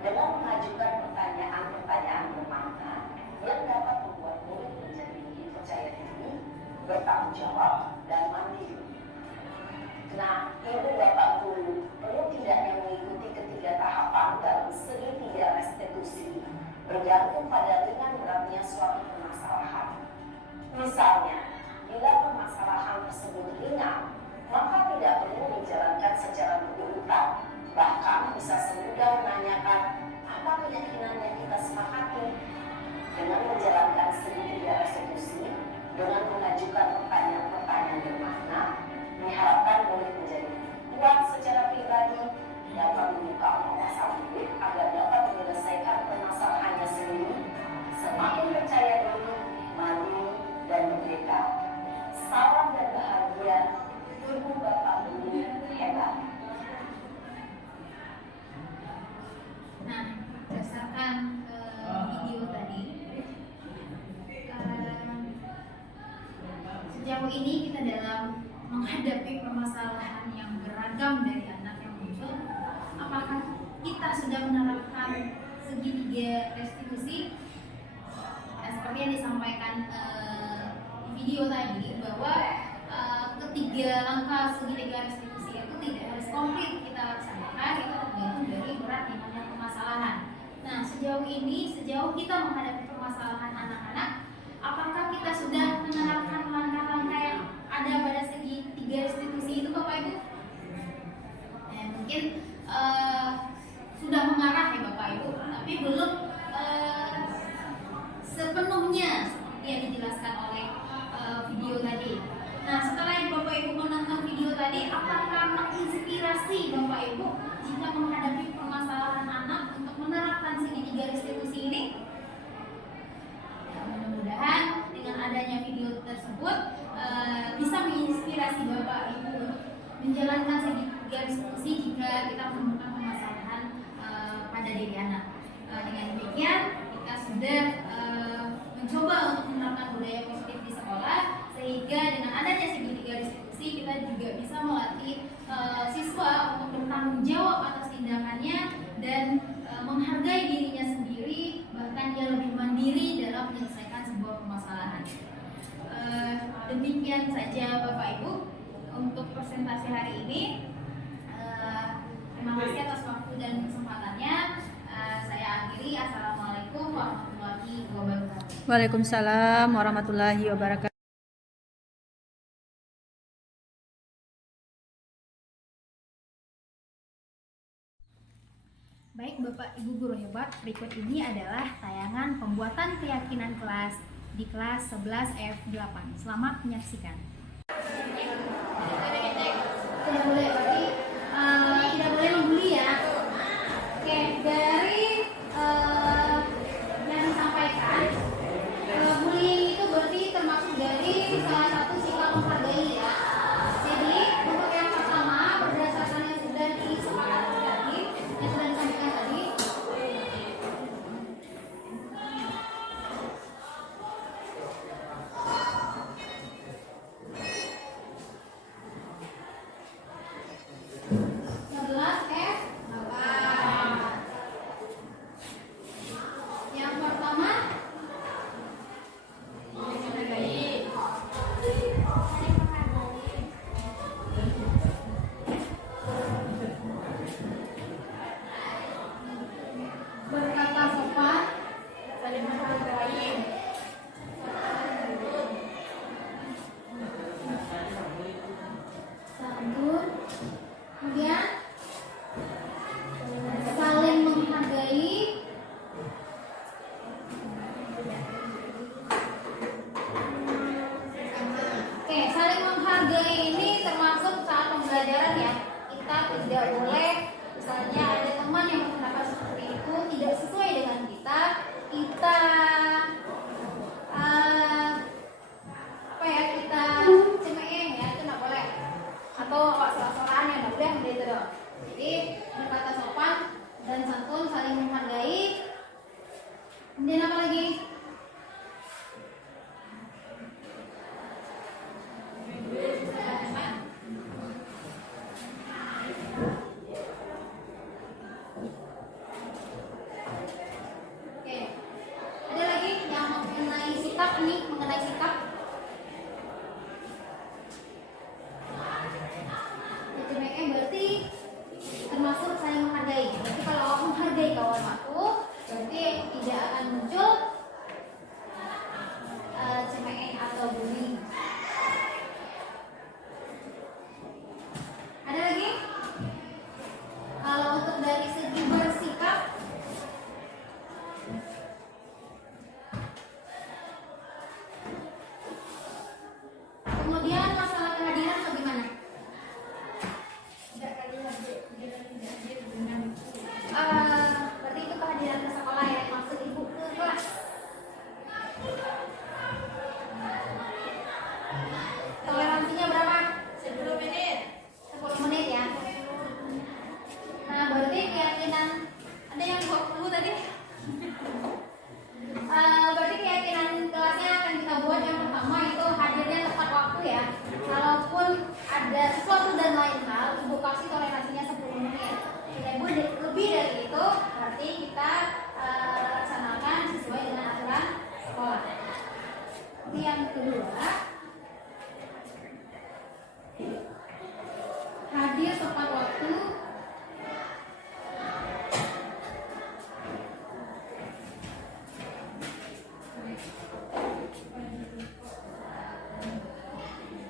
dengan mengajukan pertanyaan-pertanyaan bermakna yang dapat membuat murid menjadi lebih percaya diri, bertanggung jawab, dan mandiri. Nah, ibu bapak guru perlu tidaknya mengikuti ketiga tahapan dalam segitiga restitusi bergantung pada ringan beratnya suatu permasalahan. Misalnya, bila permasalahan tersebut ringan, maka tidak perlu dijalankan secara berurutan. Bahkan bisa semudah menanyakan apa keyakinan yang kita sepakati. Dengan menjalankan segitiga restitusi, dengan mengajukan pertanyaan-pertanyaan bermakna, diharapkan murid menjadi kuat secara pribadi, dapat membuka wawasan hidup agar dapat menyelesaikan permasalahannya sendiri, semakin percaya diri, mandiri, dan merdeka. Salam dan bahagia, ibu bapak guru hebat. Nah, berdasarkan video tadi, sejauh ini kita dalam menghadapi permasalahan yang beragam dari anak yang muncul, apakah kita sudah menerapkan segitiga restitusi? Seperti yang disampaikan di video tadi, bahwa ketiga langkah segitiga restitusi itu tidak harus komplit kita laksanakan, itu tergantung dari berat ringannya permasalahan. Nah, sejauh ini, sejauh kita menghadapi permasalahan anak-anak, apakah kita sudah menerapkan langkah-langkah yang ada pada segitiga restitusi itu, Bapak Ibu? Mungkin sudah mengarah ya Bapak Ibu, tapi belum sepenuhnya seperti yang dijelaskan oleh video tadi. Nah, setelah Bapak Ibu menonton video tadi, apakah menginspirasi Bapak Ibu jika menghadapi permasalahan anak untuk menerapkan segitiga restitusi ini? Mudah-mudahan dengan adanya video tersebut bisa menginspirasi Bapak Ibu untuk menjalankan segitiga restitusi jika kita menemukan permasalahan pada diri anak. Dengan demikian kita sudah mencoba untuk menerapkan budaya positif di sekolah, sehingga dengan adanya segitiga restitusi kita juga bisa melatih siswa untuk bertanggung jawab atas tindakannya dan menghargai dirinya sendiri, bahkan dia Demikian saja Bapak Ibu untuk presentasi hari ini. Terima kasih atas waktu dan kesempatannya. Saya akhiri. Assalamualaikum warahmatullahi wabarakatuh. Waalaikumsalam warahmatullahi wabarakatuh. Baik Bapak Ibu guru hebat, berikut ini adalah tayangan pembuatan keyakinan kelas di kelas 11 F8. Selamat menyaksikan. Tidak boleh, berarti tidak boleh membuli ya. Oke, dari yang disampaikan, bullying itu berarti termasuk dari salah satu sikap menghargai ya. Jadi untuk yang pertama, berdasarkan yang sudah disepakati tadi, yang sudah disampaikan tadi, yang pertama berkata sopan, saling menghargai. Santun, kemudian saling menghargai. Oke, saling menghargai ini termasuk saat pembelajaran ya. Kita tidak boleh, misalnya ada teman yang berpendapat seperti itu tidak sesuai dengan kita kita cemein ya, itu nggak boleh. Atau soal-soalan yang nggak boleh begitu dong. Jadi berkata sopan dan santun, saling menghargai. Kemudian apa lagi? Oke, ada lagi yang mengenai sikap ini, mengenai sikap. CME berarti termasuk saling menghargai. Berarti kalau menghargai kawan aku, berarti tidak akan muncul CME atau bullying. Ada lagi? Kalau untuk dari segi bersikap, kemudian masalah kehadiran bagaimana? Berarti itu kehadiran ke sekolah ya, maksud ibu ke kelas. Toleransinya berapa? 10 menit. 10 menit ya. Nah, berarti keyakinan ada yang 20 tadi. Berarti keyakinan kelasnya akan kita buat yang pertama itu hadirnya tepat waktu ya. Kalaupun ada sesuatu dan lain hal, ibu kasih toleransinya 10 menit. Jika ibu lebih dari itu, berarti kita laksanakan sesuai dengan aturan sekolah. Yang kedua, hadir tepat waktu.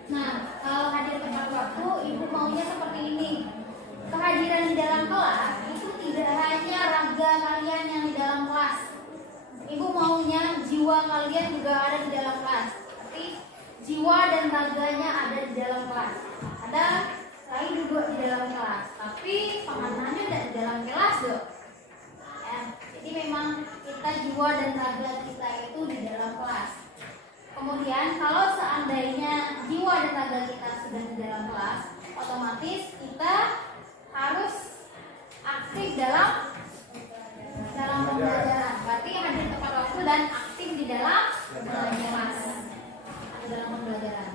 Nah, kalau hadir tepat waktu, ibu maunya seperti ini. Kehadiran di dalam kelas itu tidak hanya raga kalian yang di dalam kelas. Ibu maunya jiwa kalian juga ada di dalam kelas. Tapi jiwa dan raganya ada di dalam kelas. Ada lagi duduk di dalam kelas, tapi pengamanannya tidak di dalam kelas loh. Ya, jadi memang kita jiwa dan raga kita itu di dalam kelas. Kemudian kalau seandainya jiwa dan raga kita sudah di dalam kelas, otomatis kita harus aktif dalam pembelajaran. Berarti hadir tepat waktu dan aktif di dalam pembelajaran. Dalam pembelajaran.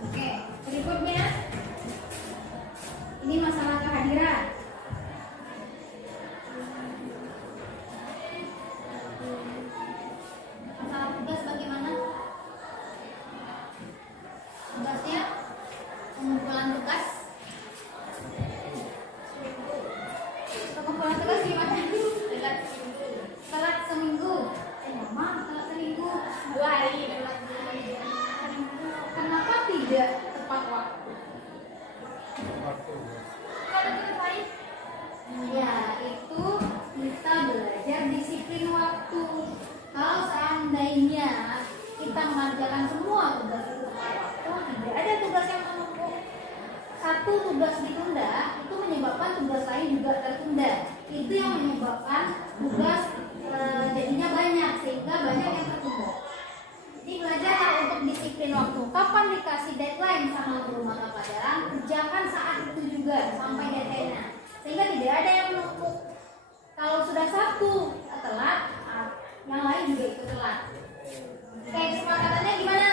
Oke, berikutnya pengumpulan tugas. Pengumpulan tugas gimana? Telat seminggu. Mama, telat seminggu. 2 hari. Kenapa tidak tepat waktu? Ya, itu kita belajar disiplin waktu. Kalau seandainya kita mengerjakan semua tugas itu tepat waktu, tidak ada tugas yang menumpuk. Satu tugas ditunda, itu menyebabkan tugas lain juga tertunda. Itu yang menyebabkan tugas jadinya banyak, sehingga banyak yang tertunda. Jadi belajarlah untuk disiplin waktu. Kapan dikasih deadline sama guru mata pelajaran, kerjakan saat itu juga sampai deadline-nya. Sehingga tidak ada yang menumpuk. Kalau sudah satu telat, yang lain juga ikut telat. Oke, kesepakatannya gimana?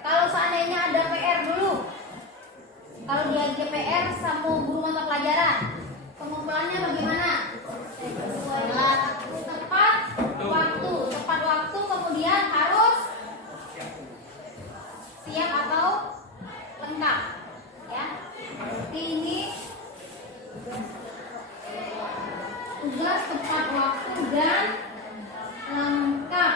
Kalau seandainya ada PR dulu, kalau dia PR sama guru mata pelajaran, pengumpulannya bagaimana? Tepat waktu, kemudian harus siap atau lengkap, ya. Jadi ini tugas tepat waktu dan lengkap.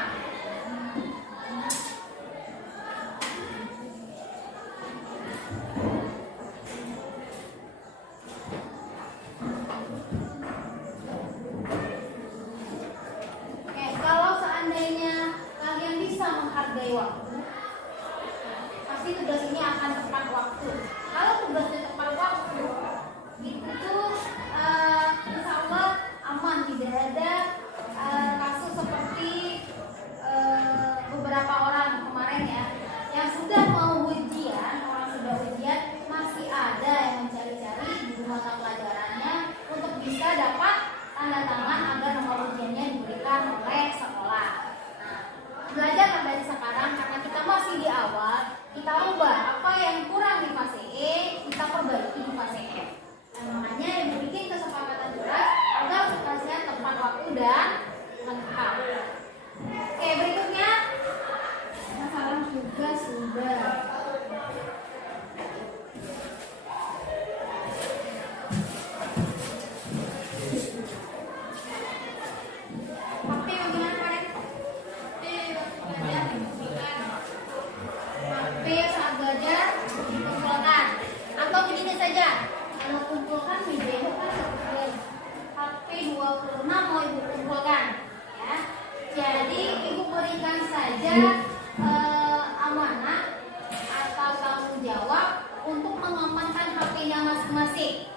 Menghargai waktu, pasti tugas ini akan tepat waktu. Kalau tugasnya tepat waktu, itu tuh insya Allah aman, tidak ada kasus seperti beberapa orang kemarin ya, yang sudah mau ujian, orang sudah ujian masih ada yang mencari-cari di mata pelajarannya untuk bisa dapat tanda tangan agar nomor ujiannya diberikan oleh sekolah. Belajar dari sekarang karena kita masih di awal, kita ubah apa yang kurang di fase E, kita perbaiki di fase F. Makanya yang bikin kesepakatan tugas agar tugasnya tepat waktu dan lengkap. Oke, berikutnya masalah tugas sudah. HP 26 mau ibu kumpulkan, ya. Jadi ibu berikan saja amanah atau tanggung jawab untuk mengamankan HP-nya masing-masing.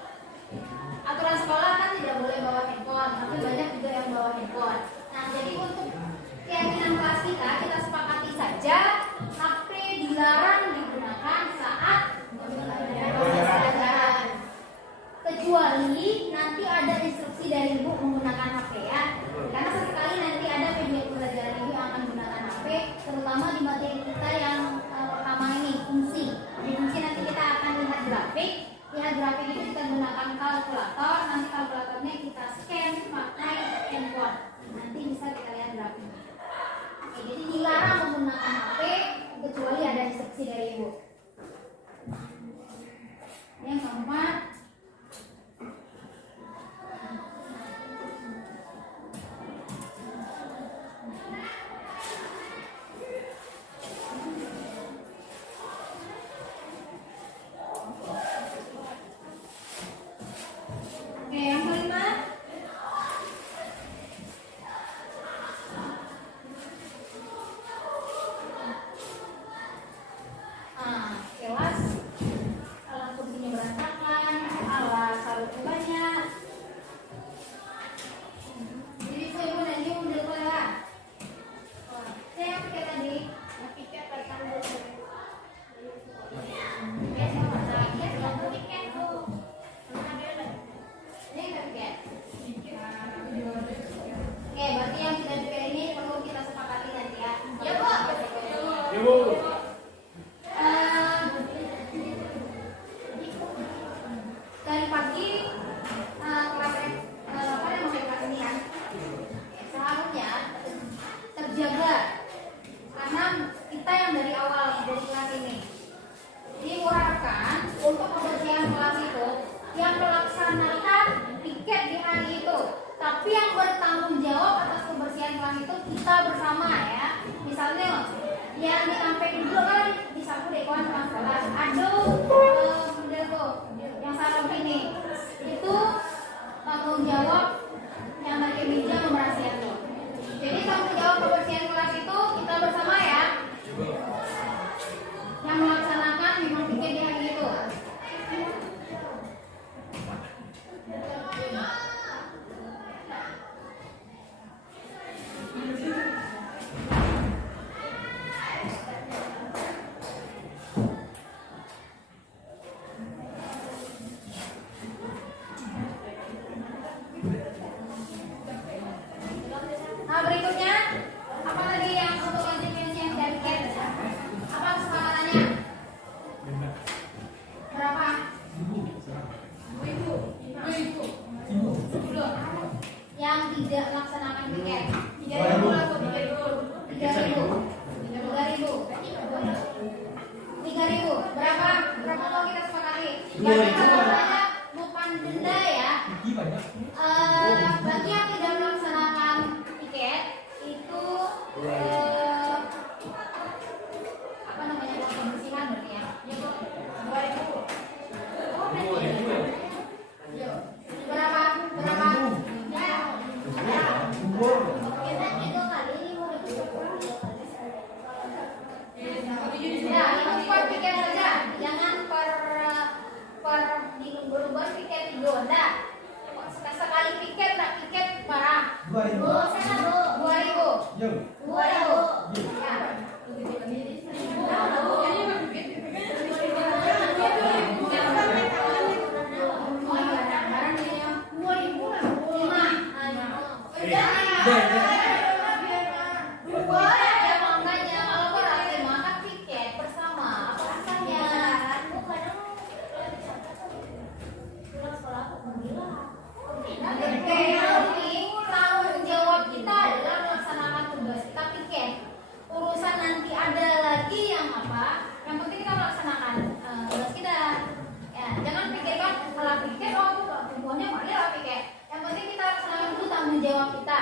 Aturan sekolah kan tidak boleh bawa handphone, tapi banyak juga yang bawa handphone. Nah, jadi untuk keyakinan kelas kita sepakati saja HP dilarang digunakan saat pelajaran. Kecuali nanti ada instruksi dari ibu menggunakan HP, ya. Karena sesekali nanti ada video pelajaran ibu yang akan menggunakan HP, terutama di materi kita yang pertama ini, fungsi. Di fungsi nanti kita akan lihat grafik. Lihat grafik itu kita gunakan kalkulator, nanti kalkulatornya kita scan pakai handphone. Nanti bisa kita lihat grafik. Oke, jadi dilarang menggunakan HP kecuali ada instruksi dari ibu. Yang keempat, yang kelima, dari kelas ini. Diurahkan untuk kebersihan kelas itu yang melaksanakan piket di hari itu, tapi yang bertanggung jawab atas kebersihan kelas itu kita bersama ya. Misalnya yang disampaikan dulu kan disapu deh kawan kelas kelas. Aduh, udah tuh yang sarap ini itu tanggung jawab yang dari meja membersihan tuh. Jadi tanggung jawab kebersihan kelas itu kita bersama ya. Yang melaksanakan memang pikir di hari itu. Nah berikutnya apa lagi yang untuk konsekuensi yang dari piket? Apa kesepakatannya? Berapa? 2.000. Yang tidak melaksanakan piket 3.000 lah, 3.000. Berapa mau kita sepakati? Yang kesepakatannya bukan denda ya. Bagi yang tidak melaksanakan piket itu apa namanya, uang kebersihan berarti ya. 2.000. Berapa? Ya, itu per piket saja, jangan per berubah piket di Gonda. Sekali piket tak piket parah. 2.000. 2.000. Ya. Tanggung jawab kita adalah melaksanakan tugas kita piket. Urusan nanti ada lagi yang apa? Yang penting kita melaksanakan tugas kita. Ya, jangan pikirkan kalau piket aku semuanya boleh lah piket. Yang penting kita laksanakan dulu tanggung jawab kita.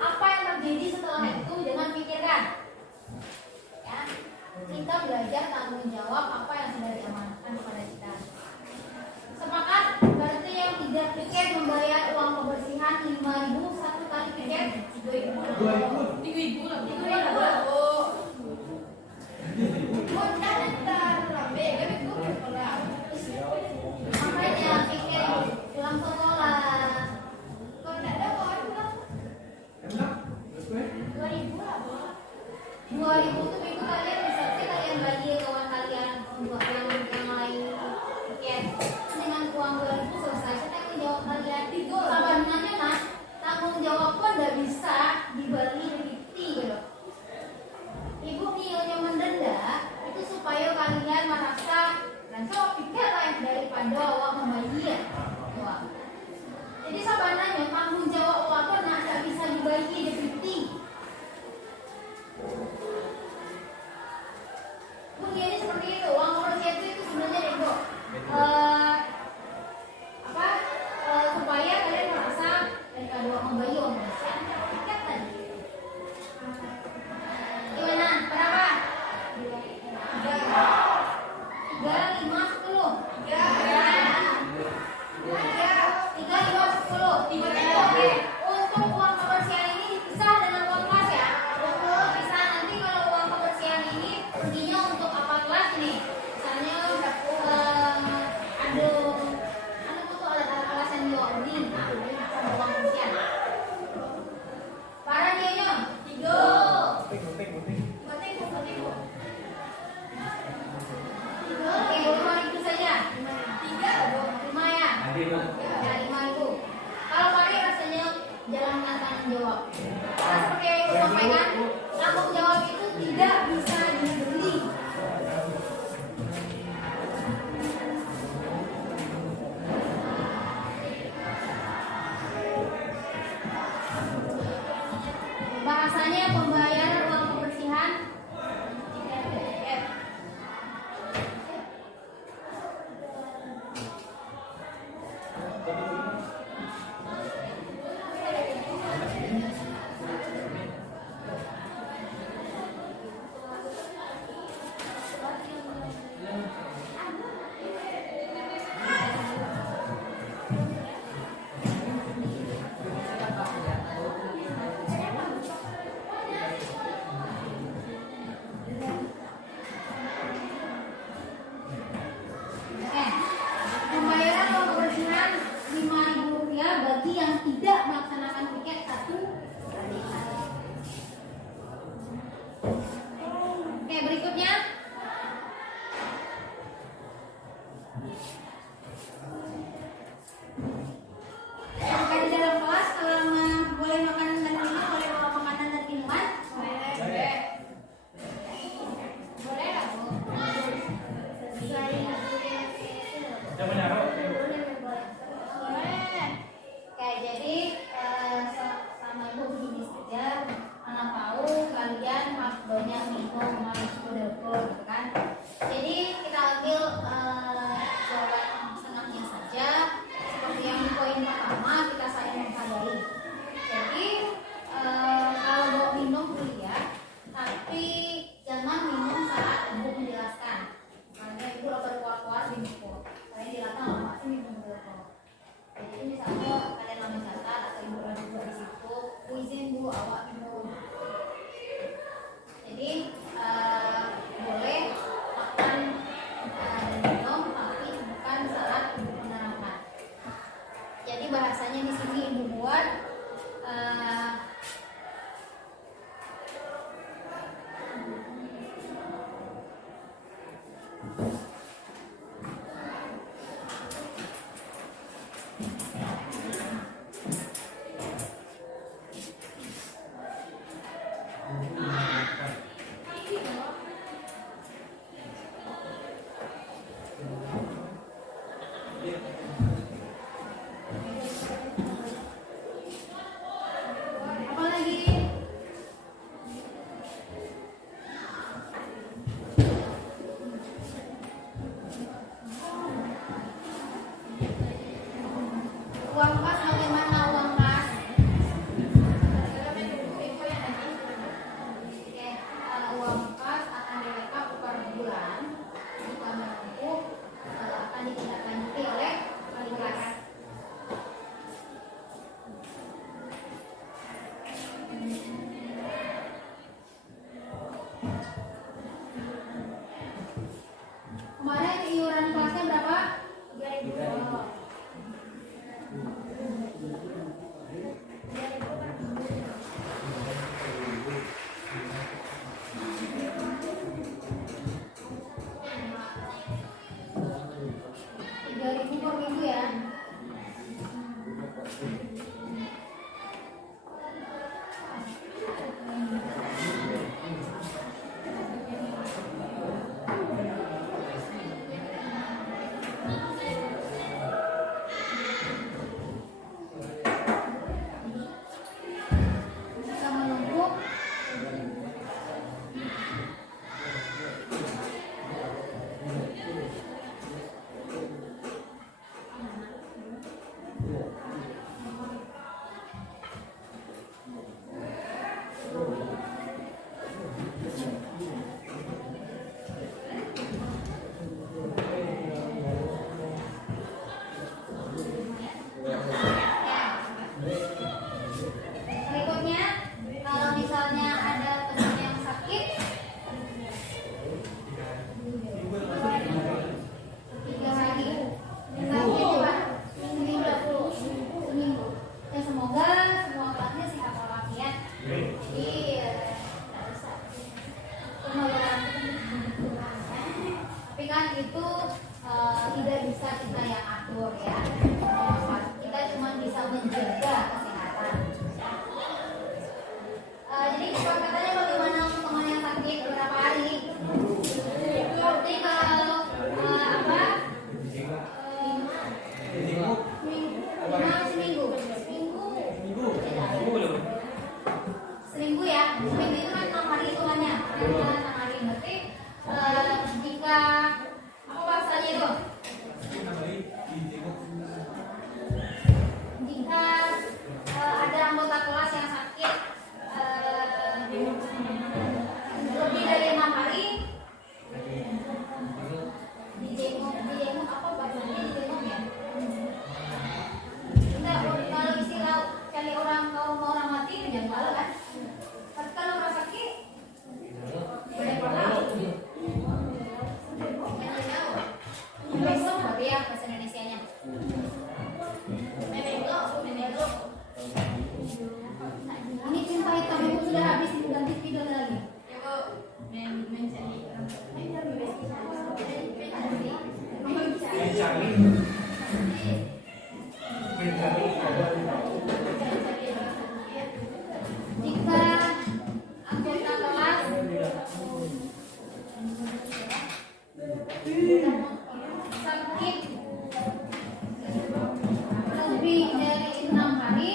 Apa yang terjadi setelah itu jangan pikirkan. Ya, kita belajar tanggung jawab apa yang sudah diamanatkan kepada kita. Sepakat? Berarti yang tidak piket membayar uang kebersihan 5.000 satu kali piket 2.000 lah. Makanya piket pulang sekolah. Kalau tidak ada pulang 2.000 lah. 2.000 itu minggu kalian bisa sih kalian bagi kawan kalian yang lain piket. Dengan uang 2.000 selesai. Saya tanggung jawab kalian itu sebenarnya nah tanggung jawab pun nggak bisa dibeli 50 gitu. Ibu nilainya mendenda itu supaya kalian merasa dan so pikir lah daripada awak membayar uang. Jadi sebenarnya tanggung jawab awak pun nggak bisa dibagi di 50. Begini seperti itu uang kebersihan itu sebenarnya ibu. Supaya kalian merasa daripada uang membayi uang kebersihan piket tadi. Gimana? Berapa? 3, 5, 10. 3, 5, 10. Oke. Untuk uang kebersihan ini dipisah dengan uang kelas ya. Dipisah nanti kalau uang kebersihan ini perginya untuk apa kelas nih? Misalnya Kemarin iuran kelasnya berapa? 3.000. Per minggu ya. Kita menunggu. Berikutnya, kalau misalnya ada teman yang sakit, 3 hari, sakit cuma seminggu. Ya semoga semua kelasnya sehat walafiat. Jadi tidak bisa. Tapi kan itu tidak bisa kita yang atur ya. Kita cuma bisa menjaga kesehatan. Jadi kesepakatannya bagaimana untuk teman yang sakit berapa hari? Seperti kalau seminggu ya. Seminggu itu kan 6 hari hitungannya. 6 hari berarti jika apa bahasanya itu? Jika ada anggota kelas yang sakit lebih dari 6 hari, dijenguk apa bahasanya dijenguk ya? Enggak, kalau istilah cari orang kalau mau orang mati menjenguk kan? Tapi kalau orang sakit boleh pulang. Besok berarti ya bahasa Indonesianya. Ini cinta hitam ibu sudah habis, ganti video lagi. Jika anggota kelas sakit lebih dari 6 hari,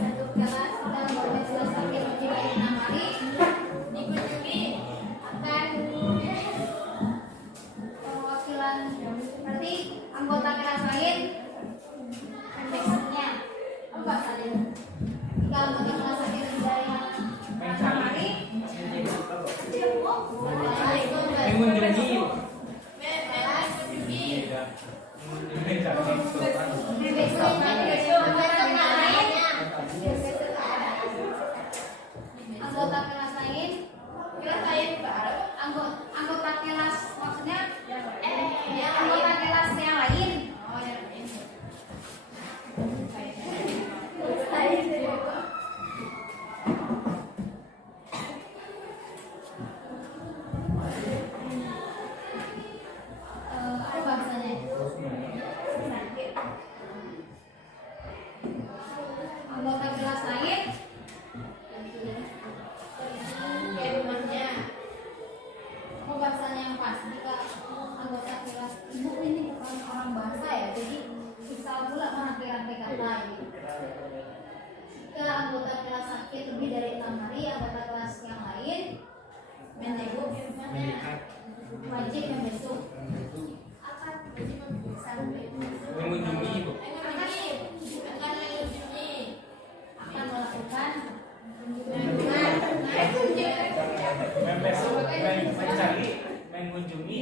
satu kelas dan sudah sakit lebih dari 6 hari, dikunjungi akan perwakilan, berarti anggota kelas lain maksudnya apa bahasanya? Jika anggota kelas sakit lebih dari 6 hari, anggota kelas lain, anggota kelas maksudnya anggota kelas yang lain. Apa bahasanya? Anggota kelas lain mau bahasanya yang pas. Jika anggota kelas ibu ini bukan orang bahasa ya, jadi susah pula menafsirkan kata ini. Jika anggota kelas sakit lebih dari 6 hari, anggota kelas yang lain wajib membesuk. Apa mengunjungi ibu? Akan melakukan mengunjungi.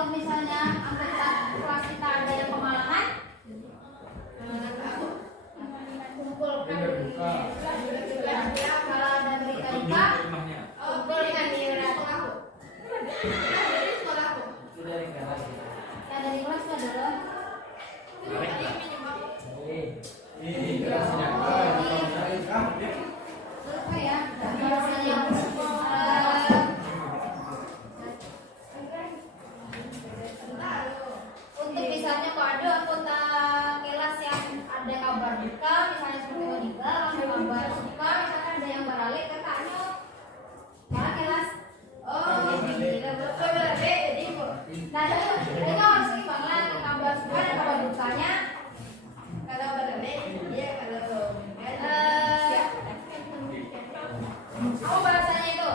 kalau misalnya anggota kelas kita ada yang kemalahan, kumpulkan kalau ada berita duka, kumpulkan di sekolahku. Ya dari kelas ada dong. Apa ya? Bahasanya untuk misalnya kalau ada anggota kelas yang ada kabar duka, misalnya seperti meninggal, ada kabar duka, misalnya ada yang beralih ke Kano, malah kelas jadi nah itu harus seimbangkan kabar duka dan kabar dukanya. Kalau beralih dia kalau apa bahasanya itu?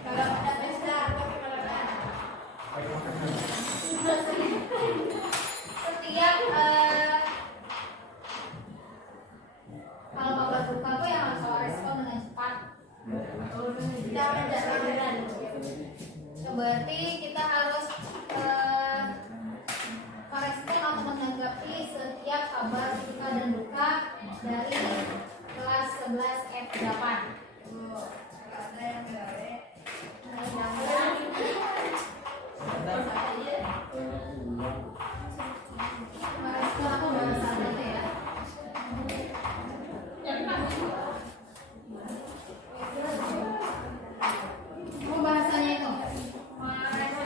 Kalau ada pesta atau kemalahan setiap kalau kabar duka tuh yang harus respon dengan cepat. Kita menjalankan. Berarti kita harus merespon atau menanggapi setiap kabar suka dan duka dari kelas 11 F8. Ada yang merespon apa bahasanya itu ya? Apa bahasanya itu? Merespon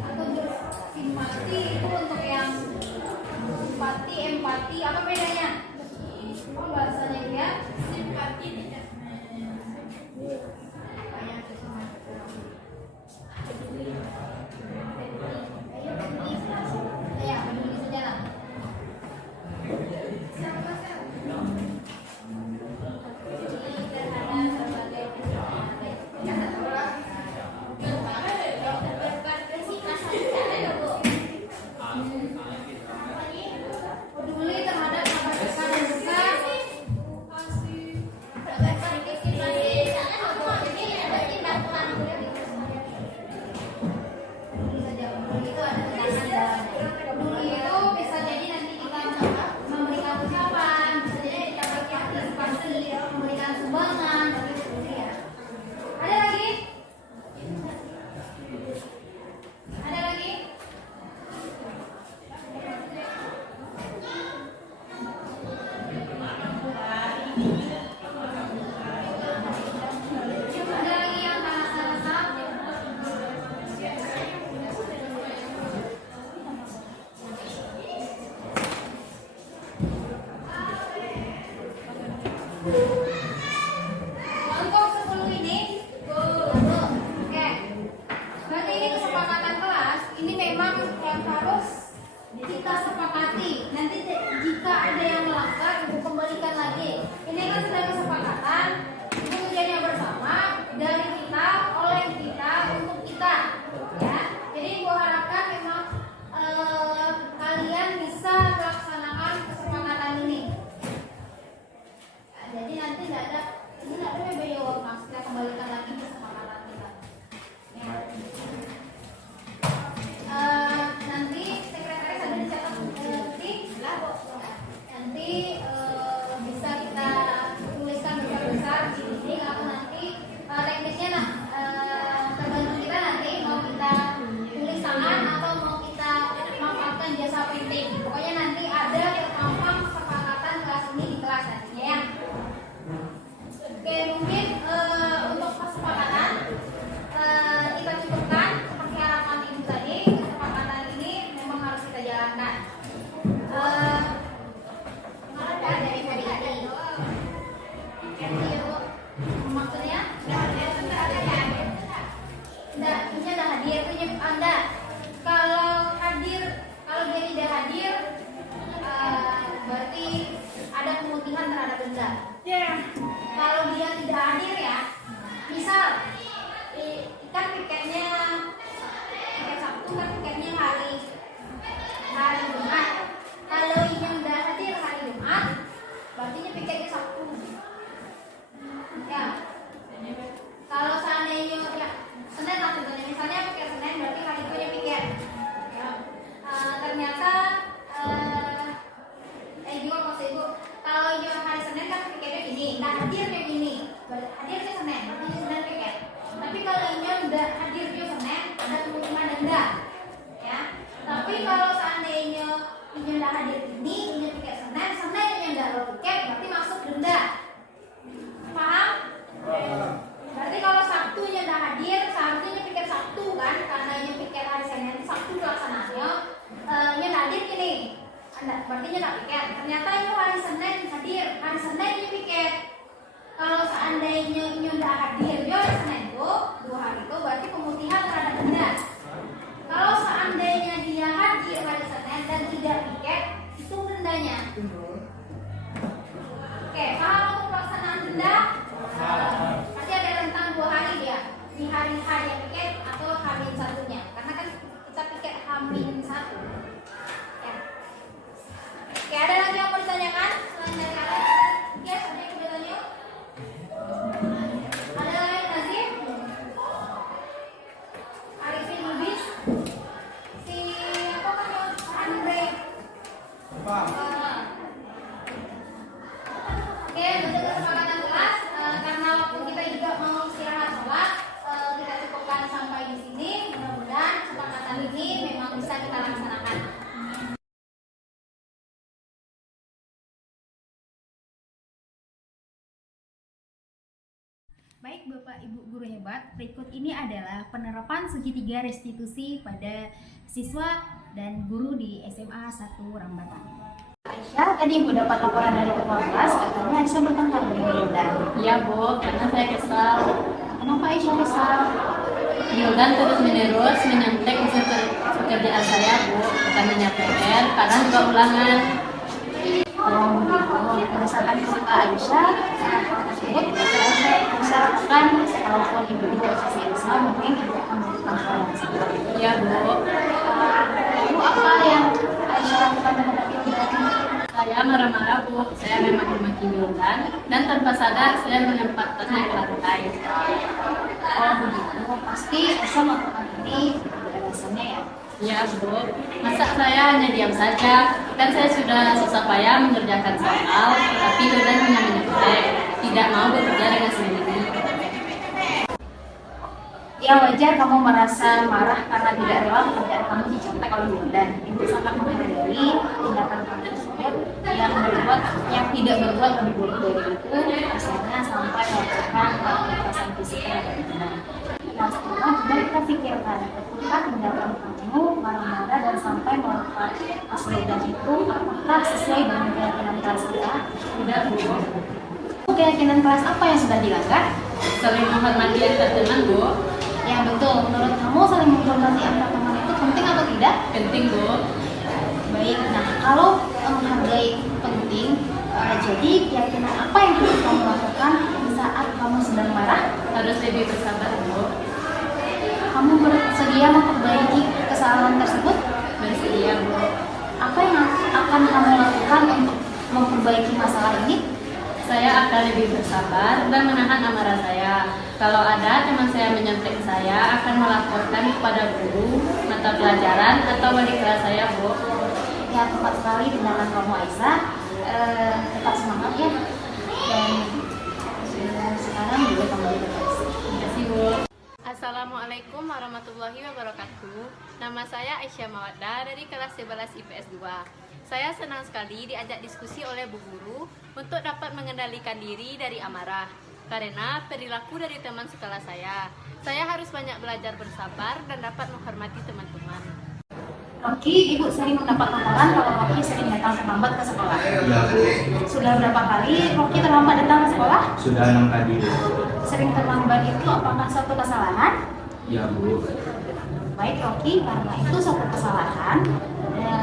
atau simpati itu untuk yang simpati, empati, apa bedanya? Apa bahasanya dia? Simpati tidak. Ya, peduli sejarah. Peduli terhadap kabar duka dan duka. Peduli itu bisa jadi nanti kita memberikan ucapan, bisa jadi kita partisipasi, memberikan sumbangan, ya. Ada lagi? Ada lagi? Ada lagi yang rasa-rasa? Untuk 10 ini, oke. Berarti ini kesepakatan kelas. Ini memang yang harus kita sepakati. Nanti jika ada yang melanggar, ibu kembalikan lagi. Ini kan sudah kesepakatan. Itu tujuannya bersama dari kita, oleh kita, untuk kita. Ya. Jadi ibu harapkan memang kalian bisa melaksanakan kesepakatan ini. Jadi nanti tidak ada BBM mas, kita kembalikan lagi kesepakatan kita. Ya. Nanti sekretaris ada dicatat nanti bisa kita tuliskan besar-besar di dinding atau nanti teknisnya tergantung kita nanti mau kita tulis tangan atau mau kita manfaatkan jasa printing. Pokoknya nanti ada terpampang kesepakatan kelas ini di kelas nantinya ya. Oke, mungkin untuk kesepakatan kita cukupkan seperti harapan ibu tadi. Kesepakatan ini memang harus kita jalankan. Ada dari tadi. Maksudnya? Enggak, ini ada hadiah punya Anda. Kalau dia tidak hadir, berarti ada pemutihan terhadap denda. Kalau dia tidak hadir ya, misal kan tiketnya tiket Sabtu kan tiketnya hari Jumat. Kalau yang tidak hadir hari Jumat, berarti tiketnya Sabtu. Ya. berarti dia nggak piket. Ternyata itu hari Senin hadir, hari Senin dia piket. Kalau seandainya nggak hadir dia hari Senin itu 2 hari itu berarti pemutihan terhadap denda. Kalau seandainya dia hadir hari Senin dan tidak piket, itu dendanya. Oke, paham untuk pelaksanaan denda? Pasti ada rentang 2 hari dia, di hari yang piket atau H-1 nya, karena kan kita piket H-1. Ya. Oke, ada lagi yang mau ditanyakan selain dari kalian? Yes, ada yang mau ditanya? Ada lain Nazif? Arifin Lubis? Si apa kan Andre? Oke, untuk kesepakatan kelas, karena waktu kita juga mau istirahat sholat, kita cukupkan sampai di sini. Mudah-mudahan kesepakatan ini memang bisa kita laksanakan. Baik Bapak Ibu guru hebat, berikut ini adalah penerapan segitiga restitusi pada siswa dan guru di SMA 1 Rambatan. Aisyah, tadi Ibu dapat laporan dari kepala kelas, katanya Aisyah bertengkar dengan Wildan. Iya Bu, karena saya kesal. Kenapa Aisyah kesal? Wildan terus-menerus menyontek pekerjaan saya Bu, bukannya PR, kadang juga ulangan. Oh, berdasarkan cerita Aisyah, tersebut Aisyah lakukan kalaupun ibu posisi Aisyah mungkin ibu akan melakukan hal yang sama. Iya Bu, Lalu apa yang Aisyah lakukan terhadap Wildan? saya marah-marah Bu, saya memang memaki Wildan dan tanpa sadar saya menempatkannya ke lantai. Oh begitu, pasti Aisyah melakukan ini pada alasannya ya. Iya Bu, masa saya hanya diam saja, kan saya sudah susah payah mengerjakan soal, tapi Wildan hanya menyontek, tidak mau bekerja dengan sendiri. Ya wajar kamu merasa marah karena tidak rela pekerjaan kamu dicontek oleh Wildan. Ibu sangat menghargai tindakan kamu tersebut yang tidak berbuat lebih buruk dari itu, misalnya sampai melakukan kekerasan fisik terhadap Wildan. Nah setelah juga kita pikirkan ketika tindakan kamu marah-marah dan sampai melakukan Mas Wildan itu apakah sesuai dengan keyakinan kelas kita? Tidak Bu. Keyakinan kelas apa yang sudah dilanggar? Saling menghormati antar teman Bu. Ya betul, menurut kamu saling menghormati antar teman itu penting atau tidak? Penting Bu. Baik, nah kalau menghargai penting, jadi keyakinan apa yang harus kamu lakukan saat kamu sedang marah? Harus lebih bersabar Bu. Kamu bersedia memperbaiki kesalahan tersebut? Bersedia Bu. Apa yang akan kamu lakukan untuk memperbaiki masalah ini? Saya akan lebih bersabar dan menahan amarah saya. Kalau ada teman saya menyontek saya, akan melaporkan kepada guru, mata pelajaran, atau wali kelas saya, Bu. Ya, tepat sekali tindakan kamu Aisyah. Tetap semangat ya. Dan sekarang juga kamu berkasi. Terima kasih, Bu. Assalamualaikum warahmatullahi wabarakatuh. Nama saya Aisyah Mawaddah dari kelas 11 IPS 2. Saya senang sekali diajak diskusi oleh Bu Guru untuk dapat mengendalikan diri dari amarah. Karena perilaku dari teman sekelas saya harus banyak belajar bersabar dan dapat menghormati teman-teman. Rocky, Ibu sering mendapat laporan kalau Rocky sering datang terlambat ke sekolah. Iya Bu, Sudah berapa kali Rocky terlambat datang ke sekolah? sudah 6 kali Bu. Sering terlambat itu apakah suatu kesalahan? Iya Bu. Baik Rocky, karena itu suatu kesalahan.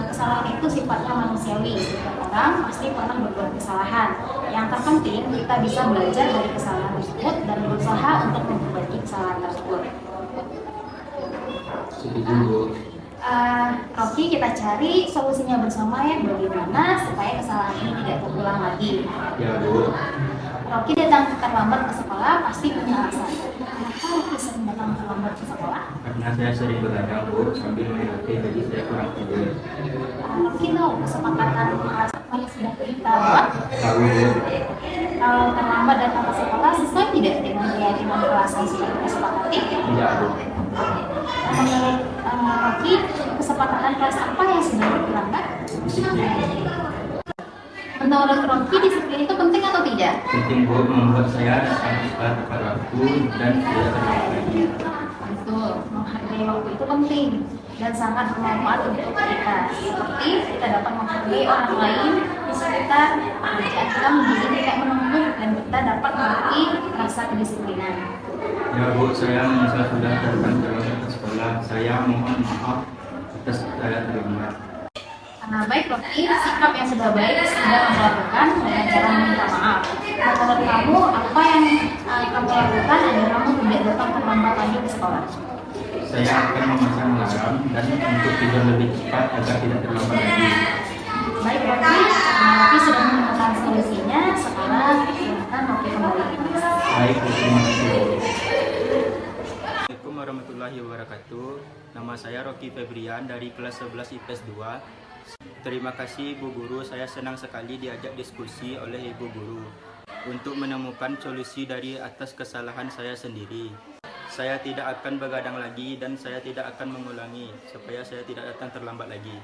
Kesalahan itu sifatnya manusiawi. Setiap orang pasti pernah berbuat kesalahan. Yang terpenting kita bisa belajar dari kesalahan tersebut dan berusaha untuk memperbaiki kesalahan tersebut. Setuju Bu. Rocky, kita cari solusinya bersama ya, bagaimana supaya kesalahan ini tidak terulang lagi. Ya Bu. Rocky datang terlambat ke sekolah pasti punya alasan. Kenapa Rocky sering datang terlambat ke sekolah? Karena saya sering begadang Bu sambil mengerti, jadi saya kurang tidur. Rocky tahu kesepakatan kelas apa yang sudah kita buat. Tahu Bu. Kalau terlambat datang ke sekolah sesuai tidak dengan keyakinan kelas yang sudah kita sepakati? Iya Bu. Menurut Rocky, kesepakatan kelas apa yang sudah dilanggar? Disiplin. Menurut Rocky, disiplin itu penting atau tidak? Penting Bu, membuat saya sangat kepada waktu dan tidak terlalu lagi. Betul, menghargai waktu itu penting dan sangat bermanfaat untuk kita. Seperti kita dapat menghargai orang lain di sekitar pekerjaan kita menjadi tidak menumpuk dan kita dapat memiliki rasa kedisiplinan. Ya Bu, saya menyesal sudah datang ke sekolah. Saya mohon maaf atas saya terlambat. Baik Rocky, sikap yang sudah baik sudah kamu lakukan dengan cara meminta maaf. Menurut kamu, apa yang kamu lakukan agar kamu tidak datang terlambat lagi ke sekolah? Saya akan memasang alarm dan untuk tidur lebih cepat agar tidak terlambat lagi. Baik Rocky, Rocky sudah menemukan solusinya. Sekarang silakan Rocky kembali. Baik, terima kasih. Assalamualaikum warahmatullahi wabarakatuh. Nama saya Rocky Febrian dari kelas 11 IPS 2. Terima kasih Bu Guru, saya senang sekali diajak diskusi oleh Ibu Guru untuk menemukan solusi dari atas kesalahan saya sendiri. Saya tidak akan begadang lagi dan saya tidak akan mengulangi supaya saya tidak datang terlambat lagi.